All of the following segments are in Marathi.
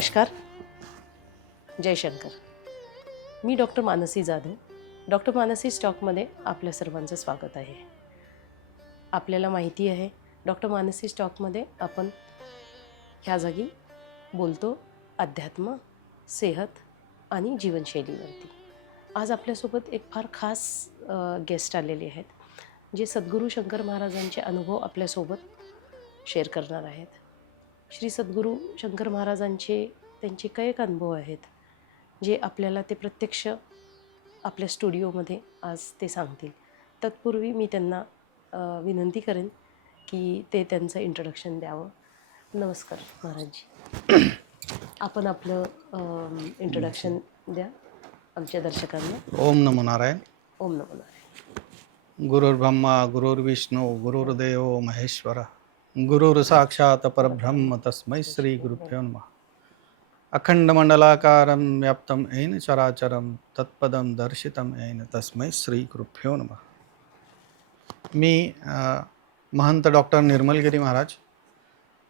नमस्कार. जयशंकर. मी डॉक्टर मानसी जाधव. डॉक्टर मानसी स्टॉकमध्ये आपल्या सर्वांचं स्वागत आहे. आपल्याला माहिती आहे डॉक्टर मानसी स्टॉकमध्ये आपण ह्या जागी बोलतो अध्यात्म, सेहत आणि जीवनशैलीवरती. आज आपल्यासोबत एक फार खास गेस्ट आलेले आहेत, जे सद्गुरू शंकर महाराजांचे अनुभव आपल्यासोबत शेअर करणार आहेत. श्री सद्गुरू शंकर महाराजांचे त्यांचे कैक अनुभव आहेत, जे आपल्याला ते प्रत्यक्ष आपल्या स्टुडिओमध्ये आज ते सांगतील. तत्पूर्वी मी त्यांना विनंती करेन की ते त्यांचं इंट्रोडक्शन द्यावं. नमस्कार महाराजजी. आपण आपलं इंट्रोडक्शन द्या आमच्या दर्शकांना. ओम नमो नारायण. ओम नमो नारायण. गुरुर्ब्रह्मा गुरुर्विष्णू गुरुर्देव महेश्वर गुरुर साक्षात परब्रह्म तस्मै श्री गुरुभ्यो नमः. अखंड मंडलाकारं व्याप्तं येन चराचरं तत्पदं दर्शितं येन तस्मै श्री गुरुभ्यो नमः. मी महंत डॉक्टर निर्मलगिरी महाराज,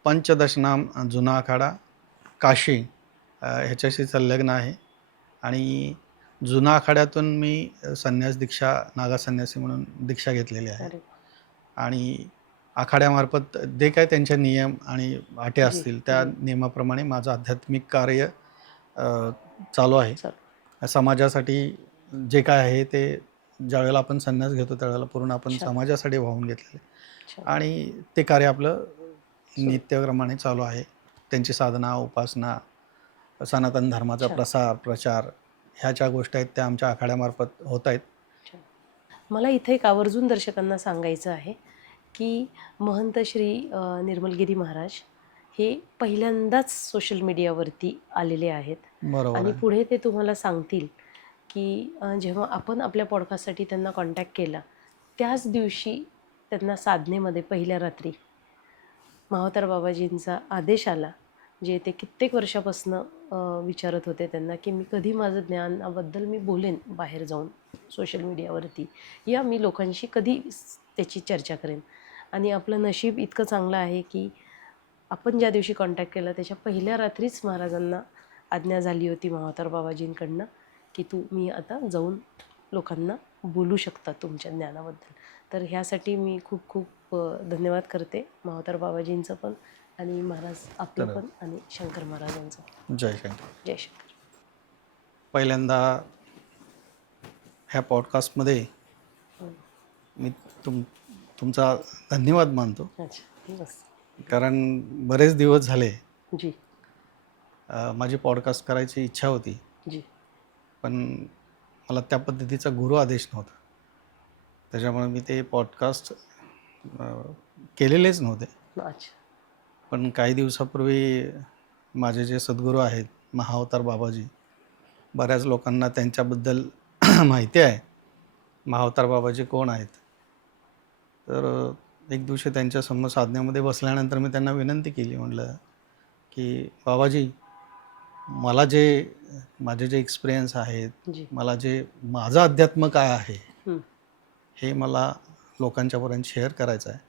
पंचदशनाम जुना आखाडा काशी ह्याच्याशी संलग्न आहे आणि जुना आखाड्यातून मी संन्यास दीक्षा, नागा संन्यासी म्हणून दीक्षा घेतलेली आहे. आणि आखाड्यामार्फत जे काय त्यांचे नियम आणि अटी असतील त्या नियमाप्रमाणे माझं आध्यात्मिक कार्य चालू आहे. समाजासाठी जे काय आहे ते ज्यावेळेला आपण संन्यास घेतो त्यावेळेला पूर्ण आपण समाजासाठी वाहून घेतलेले आणि ते कार्य आपलं नित्यक्रमाने चालू आहे. त्यांची साधना, उपासना, सनातन धर्माचा प्रसार प्रचार ह्या ज्या गोष्टी आहेत त्या आमच्या आखाड्यामार्फत होत आहेत. मला इथे एक आवर्जून दर्शकांना सांगायचं आहे की महंत श्री निर्मलगिरी महाराज हे पहिल्यांदाच सोशल मीडियावरती आलेले आहेत. बरोबर. आणि पुढे ते तुम्हाला सांगतील की जेव्हा आपण आपल्या पॉडकास्टसाठी त्यांना कॉन्टॅक्ट केला त्याच दिवशी त्यांना साधनेमध्ये पहिल्या रात्री मावतार बाबाजींचा आदेश आला, जे ते कित्येक वर्षापासून विचारत होते त्यांना की मी कधी माझं ज्ञानाबद्दल मी बोलेन बाहेर जाऊन सोशल मीडियावरती, या मी लोकांशी कधी त्याची चर्चा करेन. आणि आपलं नशीब इतकं चांगलं आहे की आपण ज्या दिवशी कॉन्टॅक्ट केला त्याच्या पहिल्या रात्रीच महाराजांना आज्ञा झाली होती मावतार बाबाजींकडनं की मी आता जाऊन लोकांना बोलू शकता तुमच्या ज्ञानाबद्दल. तर ह्यासाठी मी खूप खूप धन्यवाद करते मावतार बाबाजींचं पण आणि महाराज आपलं पण आणि शंकर महाराजांचं. जय शंकर. जय शंकर. पहिल्यांदा ह्या पॉडकास्टमध्ये मी तुमचा धन्यवाद मानतो. कारण बरेच दिवस झाले जी माझी पॉडकास्ट करायची इच्छा होती, जी, पण मला त्या पद्धतीचा गुरु आदेश नव्हता. त्याच्यामुळे मी ते पॉडकास्ट केलेलेच नव्हते. पण काही दिवसापूर्वी माझे जे सद्गुरू आहेत महाअवतार बाबाजी, बऱ्याच लोकांना त्यांच्याबद्दल माहिती आहे महाअवतार बाबाजी कोण आहेत. तर एक दिवशी त्यांच्यासमोर साधनेमध्ये बसल्यानंतर मी त्यांना विनंती केली, म्हटलं की बाबाजी मला माझे जे एक्सपिरियन्स आहेत, मला माझं अध्यात्म काय आहे हे मला लोकांच्यापर्यंत शेअर करायचं आहे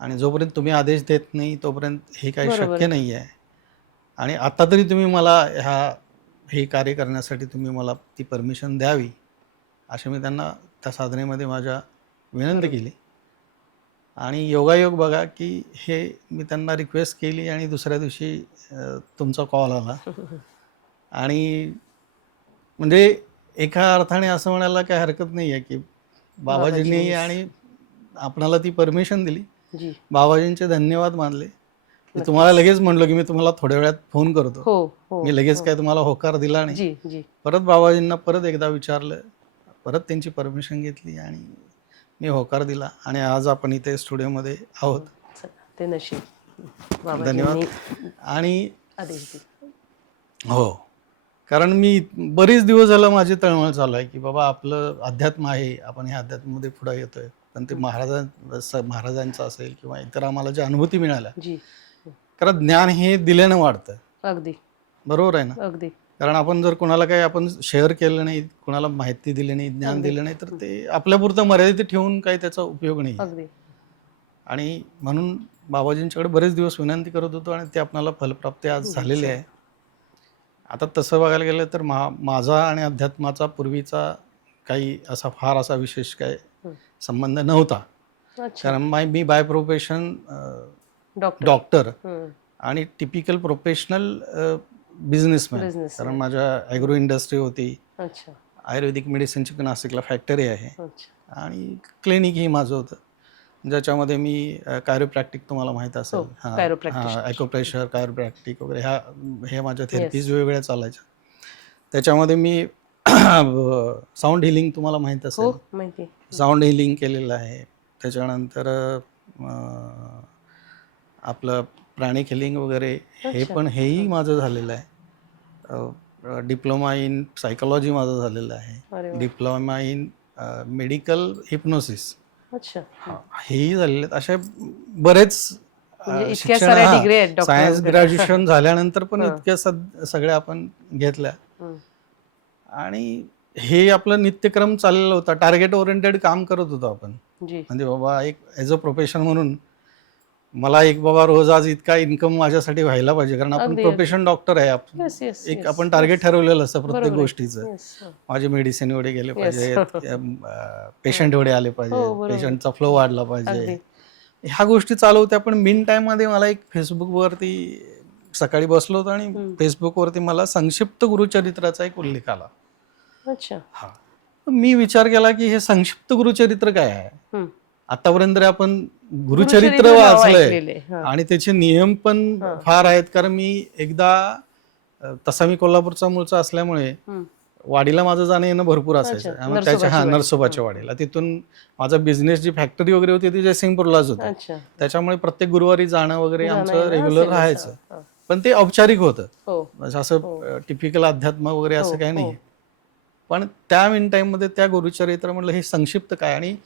आणि जोपर्यंत तुम्ही आदेश देत नाही तोपर्यंत हे काही शक्य नाही आहे. आणि आता तरी तुम्ही मला हे कार्य करण्यासाठी तुम्ही मला ती परमिशन द्यावी, असे मी त्यांना त्या साधनेमध्ये माझ्या विनंती केली. आणि योगायोग बघा की हे मी त्यांना रिक्वेस्ट केली आणि दुसऱ्या दिवशी तुमचा कॉल आला. आणि म्हणजे एका अर्थाने असं म्हणायला काही हरकत नाही आहे की बाबाजींनी आणि आपणाला ती परमिशन दिली. बाबाजींचे धन्यवाद मानले. मी तुम्हाला लगेच म्हणलो की मी तुम्हाला थोड्या वेळात फोन करतो. मी लगेच काय तुम्हाला होकार दिला नाही. परत बाबाजींना परत एकदा विचारलं, परत त्यांची परमिशन घेतली आणि मी होकार दिला आणि आज आपण इथे स्टुडिओमध्ये आहोत. ते नशीब. धन्यवाद. आणि हो, कारण मी बरेच दिवस झालं माझी तळमळ चालू आहे की बाबा आपलं अध्यात्म आहे, आपण ह्या अध्यात्मामध्ये पुढे येतोय. पण ते महाराजांचं असेल किंवा इतर आम्हाला ज्या अनुभूती मिळाल्या, कारण ज्ञान हे दिल्यानं वाढतं. अगदी बरोबर आहे ना. अगदी. कारण आपण जर कोणाला काही आपण शेअर केलं नाही, कोणाला माहिती दिली नाही, ज्ञान दिलं नाही, तर ते आपल्यापुरतं मर्यादित ठेवून काही त्याचा उपयोग नाही. आणि म्हणून बाबाजींच्याकडे बरेच दिवस विनंती करत होतो आणि ते आपल्याला फलप्राप्ती आज झालेली आहे. आता तसं बघायला गेलं तर माझा आणि अध्यात्माचा पूर्वीचा काही असा फार असा विशेष काय संबंध नव्हता. अच्छा. कारण मी बाय प्रोफेशन डॉक्टर. डॉक्टर आणि टिपिकल प्रोफेशनल बिझनेसमॅन. बिझनेसमॅन. कारण माझ्या ॲग्रो इंडस्ट्री होती, अच्छा. आयुर्वेदिक मेडिसिनची नाशिकला फॅक्टरी आहे अच्छा. आणि क्लिनिकही माझं होतं, ज्याच्यामध्ये मी कायरोप्रॅक्टिक तुम्हाला माहीत असेल, हां chiropractic. ॲक्युप्रेशर, कायरोप्रॅक्टिक वगैरे हे माझ्या थेरपीज Yes. वेगवेगळ्या चालायच्या. त्याच्यामध्ये मी साऊंड हिलिंग तुम्हाला माहीत असेल, हो, माहिती. साऊंड हिलिंग केलेलं आहे. त्याच्यानंतर आपलं प्राणिक हिलिंग वगैरे हे अच्छा. पण हेही माझं झालेलं आहे. डिप्लोमा इन सायकोलॉजी माझं झालेलं अरे आहे, वा. डिप्लोमा इन मेडिकल हिप्नोसिस अच्छा. हेही झालेले आहेत. असे बरेच म्हणजे इतक्या शिक्षण, साऱ्या डिग्री आहेत सायन्स डॉक्टर. ग्रॅज्युएशन झाल्यानंतर पण हां. इतक्या सगळ्या आपण घेतल्या. आणि हे आपलं नित्यक्रम चाललेला होता. टार्गेट ओरिएंटेड काम करत होतो आपण. जी. म्हणजे बाबा एक ॲज अ प्रोफेशन म्हणून मला एक बाबा रोज आज इतका इन्कम माझ्यासाठी व्हायला पाहिजे, कारण आपण अगदी, प्रोफेशन डॉक्टर आहे. येस येस एक येस. आपण टार्गेट ठरवलेलं असतं प्रत्येक बरोबर आहे. गोष्टीचं. येस. माझे मेडिसिन एवढे गेले Yes. पाहिजेत, पेशंट एवढे आले हो, पाहिजे, बरोबर. पेशंटचा फ्लो वाढला पाहिजे. अगदी. ह्या गोष्टी चालू होत्या. पण मीन टाईममध्ये मला एक फेसबुकवरती सकाळी बसलो होतो आणि फेसबुकवरती मला संक्षिप्त गुरुचरित्राचा एक उल्लेख आला. अच्छा. हा, मी विचार केला की हे संक्षिप्त गुरुचरित्र काय आहे. आतापर्यंत आपण गुरुचरित्र नाव वाचलंय ऐकलेले. हां. आणि त्याचे नियम पण फार आहेत. कारण मी एकदा तसा मी कोल्हापूरचा मूळचा असल्यामुळे वाडीला माझं जाणं येणं भरपूर असायचं. अच्छा. मग त्याच्या नरसोबाची वाडी. नरसोबाच्या वाडीला, तिथून माझा बिझनेस जी फॅक्टरी वगैरे होती ती जयसिंगपूरलाच होती. अच्छा. त्याच्यामुळे प्रत्येक गुरुवारी जाणं वगैरे जाणं आमचं येणं रेग्युलर असेलच. राहायचं. हां. पण ते औपचारिक होतं, हो. म्हणजे असं टिपिकल अध्यात्म वगैरे असं काही नाही. हो. पण त्या मिन टाईममध्ये त्या गुरुचरित्र म्हटलं हे संक्षिप्त काय. आणि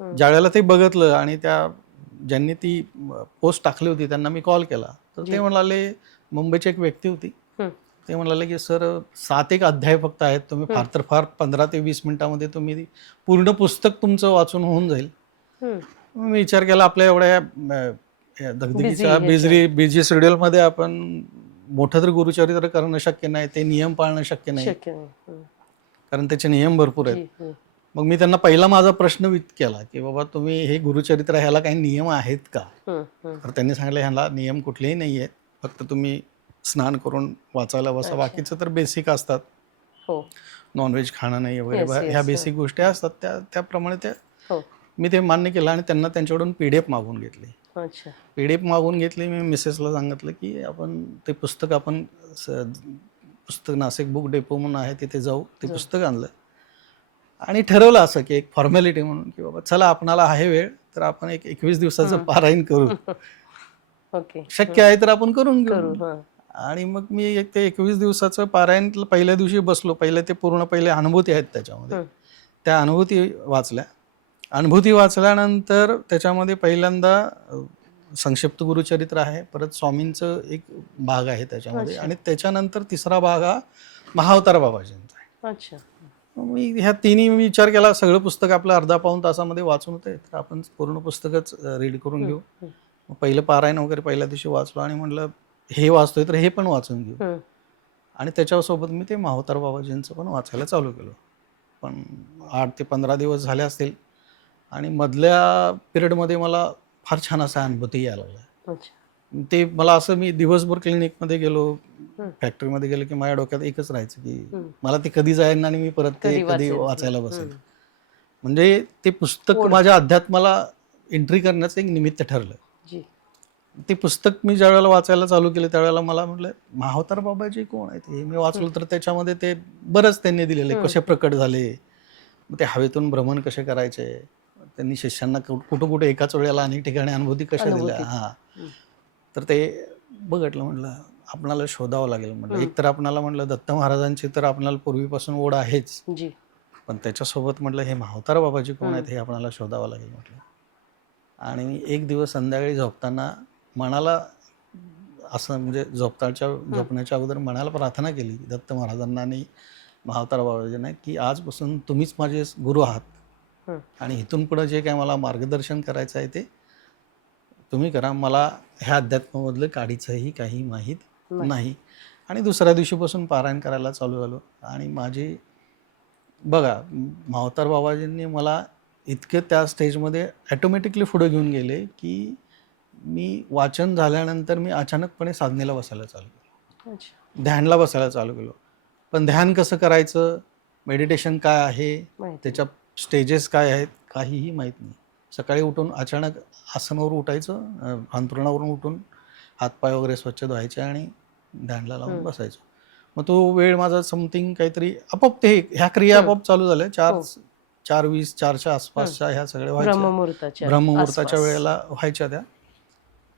ज्यावेळेला ते बघितलं आणि त्या ज्यांनी ती पोस्ट टाकली होती त्यांना मी कॉल केला, तर ते म्हणाले, मुंबईची एक व्यक्ती होती, ते म्हणाले की सर 7 एक अध्याय फक्त आहेत, तुम्ही फार तर फार 15 ते 20 मिनिटामध्ये तुम्ही पूर्ण पुस्तक तुमचं वाचून होऊन जाईल. मी विचार केला आपल्या एवढ्या दगदगीच्या बिझी शेड्यूलमध्ये आपण मोठं तर गुरुचरित्र करणं शक्य नाही, ते नियम पाळणं शक्य नाही, कारण त्याचे नियम भरपूर आहेत. मग मी त्यांना पहिला माझा प्रश्न केला की बाबा तुम्ही हे गुरुचरित्र ह्याला काही नियम आहेत का. तर त्यांनी सांगितलं ह्याला नियम कुठलेही नाही आहेत, फक्त तुम्ही स्नान करून वाचायला बसा. बाकीचं तर बेसिक असतात, नॉनव्हेज खाणं नाही वगैरे, ह्या बेसिक गोष्टी असतात त्याप्रमाणे ते मी ते मान्य केलं. आणि त्यांना त्यांच्याकडून PDF मागवून घेतली. PDF मागवून घेतली. मी मिसेसला सांगितलं की आपण ते पुस्तक पुस्तक नाशिक बुक डेपो म्हणून आहे तिथे जाऊ, ते पुस्तक आणलं आणि ठरवलं असं की एक फॉर्मॅलिटी म्हणून की बाबा चला आपणाला आहे वेळ तर आपण एक 21 दिवसाचं पारायण करू, शक्य आहे तर आपण करून घेऊ. आणि मग मी ते 21 दिवसाचं पारायण पहिल्या दिवशी बसलो. पहिले अनुभूती आहेत त्याच्यामध्ये, त्या अनुभूती वाचल्या. अनुभूती वाचल्यानंतर त्याच्यामध्ये पहिल्यांदा संक्षिप्त गुरुचरित्र आहे, परत स्वामींचं एक भाग आहे त्याच्यामध्ये, आणि त्याच्यानंतर तिसरा भाग हा महाअवतार बाबाजींचा आहे. मी ह्या तिन्ही विचार केला, सगळं पुस्तक आपलं अर्धा पाऊण तासामध्ये वाचून होते, तर आपण पूर्ण पुस्तकच रीड करून घेऊ. पहिलं पारायण वगैरे पहिल्या दिवशी वाचलो आणि म्हटलं हे वाचतोय तर हे पण वाचून घेऊ. आणि त्याच्यासोबत मी ते महाअवतार बाबाजींचं पण वाचायला चालू केलं. पण 8 ते 15 दिवस झाले असतील आणि मधल्या पिरियडमध्ये मला फार छान असा अनुभूती यायला लागला. ते मला असं, मी दिवसभर क्लिनिकमध्ये गेलो, फॅक्टरीमध्ये गेलो की माझ्या डोक्यात एकच राहायचं की मला ते कधी जाईन आणि मी परत ते कधी वाचायला बसेल. म्हणजे ते पुस्तक माझ्या अध्यात्माला एंट्री करण्याचं एक निमित्त ठरलं. ते पुस्तक मी ज्या वेळेला वाचायला चालू केलं त्यावेळेला मला म्हटलं महाअवतार बाबाजी कोण आहेत हे मी वाचलं. तर त्याच्यामध्ये ते बरंच त्यांनी दिलेले, कसे प्रकट झाले, ते हवेतून भ्रमण कसे करायचे, त्यांनी शिष्यांना कुठं कुठे एकाच वेळेला अनेक ठिकाणी अनुभूती कशा दिल्या. तर ते बघितलं, म्हटलं आपणाला शोधावं लागेल. म्हटलं एक तर आपणाला म्हटलं दत्त महाराजांची तर आपणाला पूर्वीपासून ओढ आहेच, पण त्याच्यासोबत म्हटलं हे महाअवतार बाबाजी कोण आहेत हे आपणाला शोधावं लागेल म्हटलं. आणि मी एक दिवस संध्याकाळी झोपताना मनाला असं, म्हणजे झोपण्याच्या अगोदर मनाला प्रार्थना केली दत्त महाराजांना आणि महाअवतार बाबाजींना की आजपासून तुम्हीच माझे गुरु आहात आणि इथून पुढे जे काय मला मार्गदर्शन करायचं आहे ते तुम्ही करा. मला ह्या अध्यात्मामधलं काडीचंही काही माहीत नाही. आणि दुसऱ्या दिवशीपासून पारायण करायला चालू झालो. आणि माझी बघा, मावतार बाबाजींनी मला इतके त्या स्टेजमध्ये ॲटोमॅटिकली पुढे घेऊन गेले की मी वाचन झाल्यानंतर मी अचानकपणे साधनेला बसायला चालू केलं, अच्छा, ध्यानला बसायला चालू केलो. पण ध्यान कसं करायचं, मेडिटेशन काय आहे, माहिती. त्याच्या स्टेजेस काय आहेत, काहीही माहीत नाही. सकाळी उठून अचानक आसनावर उठायचं, अंथरुणावरून उठून हातपाय वगैरे स्वच्छ धुवायचे आणि ध्यानला लावून बसायचो. मग तो वेळ माझा समथिंग काहीतरी आपोआप ते ह्या क्रिया आपोआप चालू झाल्या. 4:20 4च्या आसपासच्या ह्या सगळ्या व्हायच्या, ब्रह्ममुहूर्ताच्या वेळेला व्हायच्या त्या.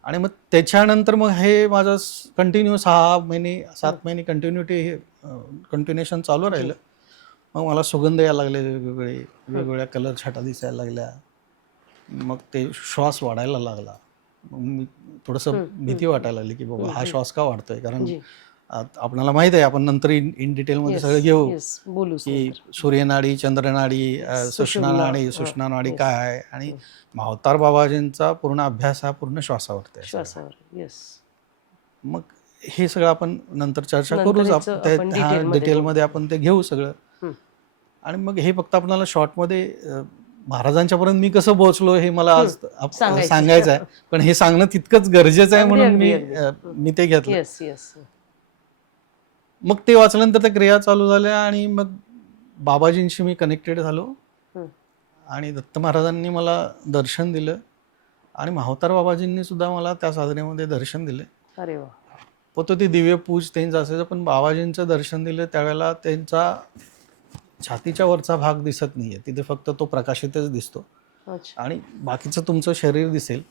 आणि मग त्याच्यानंतर मग हे माझं कंटिन्यू 6 महिने 7 महिने कंटिन्युएशन चालू राहिलं. मग मला सुगंध यायला लागले, वेगवेगळ्या कलर छटा दिसायला लागल्या. मग ते श्वास वाढायला लागला. मग मी थोडंसं भीती वाटायला लागली की बाबा हा श्वास का वाढतोय, कारण आपल्याला माहित आहे, आपण नंतर इन डिटेलमध्ये सगळं घेऊ की सूर्यनाडी, चंद्रनाडी, सुषुम्ना नाडी, सुषुम्ना नाडी काय आहे. आणि मावतार बाबाजींचा पूर्ण अभ्यास हा पूर्ण श्वासावरती आहे. श्वासावर. मग हे सगळं आपण नंतर चर्चा करूच, डिटेलमध्ये आपण ते घेऊ सगळं. आणि मग हे फक्त आपल्याला शॉर्टमध्ये महाराजांच्या पर्यंत मी कसं पोहोचलो हे मला आज सांगायचं आहे, पण हे सांगणं तितकंच गरजेचं आहे म्हणून मी ते घेतलं. मग ते वाचल्यानंतर त्या क्रिया चालू झाल्या आणि मग बाबाजींशी मी कनेक्टेड झालो. आणि दत्त महाराजांनी मला दर्शन दिलं आणि मावतार बाबाजींनी सुद्धा मला त्या साधनेमध्ये दर्शन दिले. अरे वा. तो ते दिव्य पूज त्यांचं असायचं, पण बाबाजींचं दर्शन दिलं त्यावेळेला त्यांचा छातीच्या वरचा भाग दिसत नाहीये, तिथे फक्त तो प्रकाशितच दिसतो. आणि बाकीचं तुमचं शरीर दिसेल.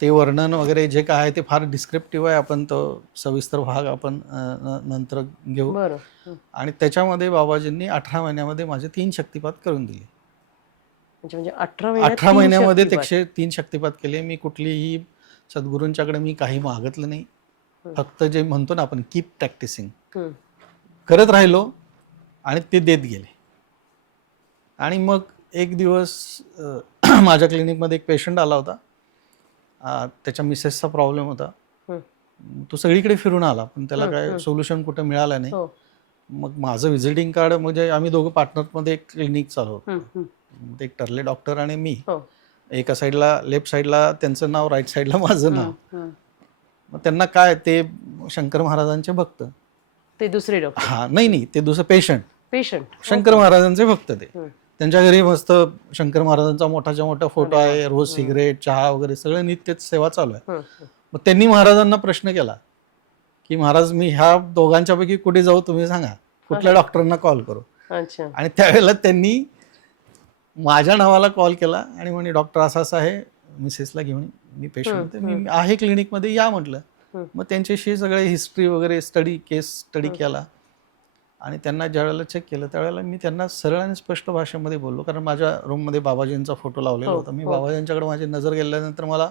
ते वर्णन वगैरे जे काय आहे ते फार डिस्क्रिप्टिव्ह आहे, आपण तो सविस्तर भाग आपण नंतर घेऊ. आणि त्याच्यामध्ये बाबाजींनी 18 महिन्यामध्ये माझे 3 शक्तिपात करून दिले. म्हणजे 18 महिन्यामध्ये ते 3 शक्तिपात केले. मी कुठलीही सद्गुरूंच्याकडे मी काही मागितलं नाही, फक्त जे म्हणतो ना आपण कीप प्रॅक्टिसिंग करत राहिलो आणि ते देत गेले. आणि मग एक दिवस माझ्या क्लिनिकमध्ये एक पेशंट आला होता. त्याच्या मिसेसचा प्रॉब्लेम होता. तो सगळीकडे फिरून आला, पण त्याला काय सोल्युशन कुठं मिळालं नाही. मग माझं व्हिजिटिंग कार्ड, म्हणजे आम्ही दोघं पार्टनरमध्ये एक क्लिनिक चालवतो. एक ठरले डॉक्टर आणि मी, एका साईडला लेफ्ट साईडला त्यांचं नाव, राईट साईडला माझं नाव. मग त्यांना काय, ते शंकर महाराजांचे भक्त, ते दुसरे डॉक्टर. हा नाही, ते दुसरं पेशंट शंकर महाराजांचे भक्त. ते त्यांच्या घरी मस्त शंकर महाराजांचा मोठाच्या मोठा फोटो आहे, रोज सिगरेट, चहा वगैरे सगळं नित्यच सेवा चालू आहे. मग त्यांनी महाराजांना प्रश्न केला की महाराज, मी ह्या दोघांच्या पैकी कुठे जाऊ तुम्ही सांगा, कुठल्या डॉक्टरांना कॉल करू. आणि त्यावेळेला त्यांनी माझ्या नावाला कॉल केला आणि म्हणे डॉक्टर असं आहे, मिसेसला घेऊन मी पेशंट मी आहे क्लिनिकमध्ये, या म्हटलं. मग त्यांच्याशी सगळे हिस्ट्री वगैरे केस स्टडी केला. आणि त्यांना ज्या वेळेला चेक केलं त्यावेळेला मी त्यांना सरळ आणि स्पष्ट भाषेमध्ये बोललो, कारण माझ्या रूममध्ये बाबाजींचा फोटो लावलेला होता. मी बाबाजींच्याकडे माझी नजर गेल्यानंतर मला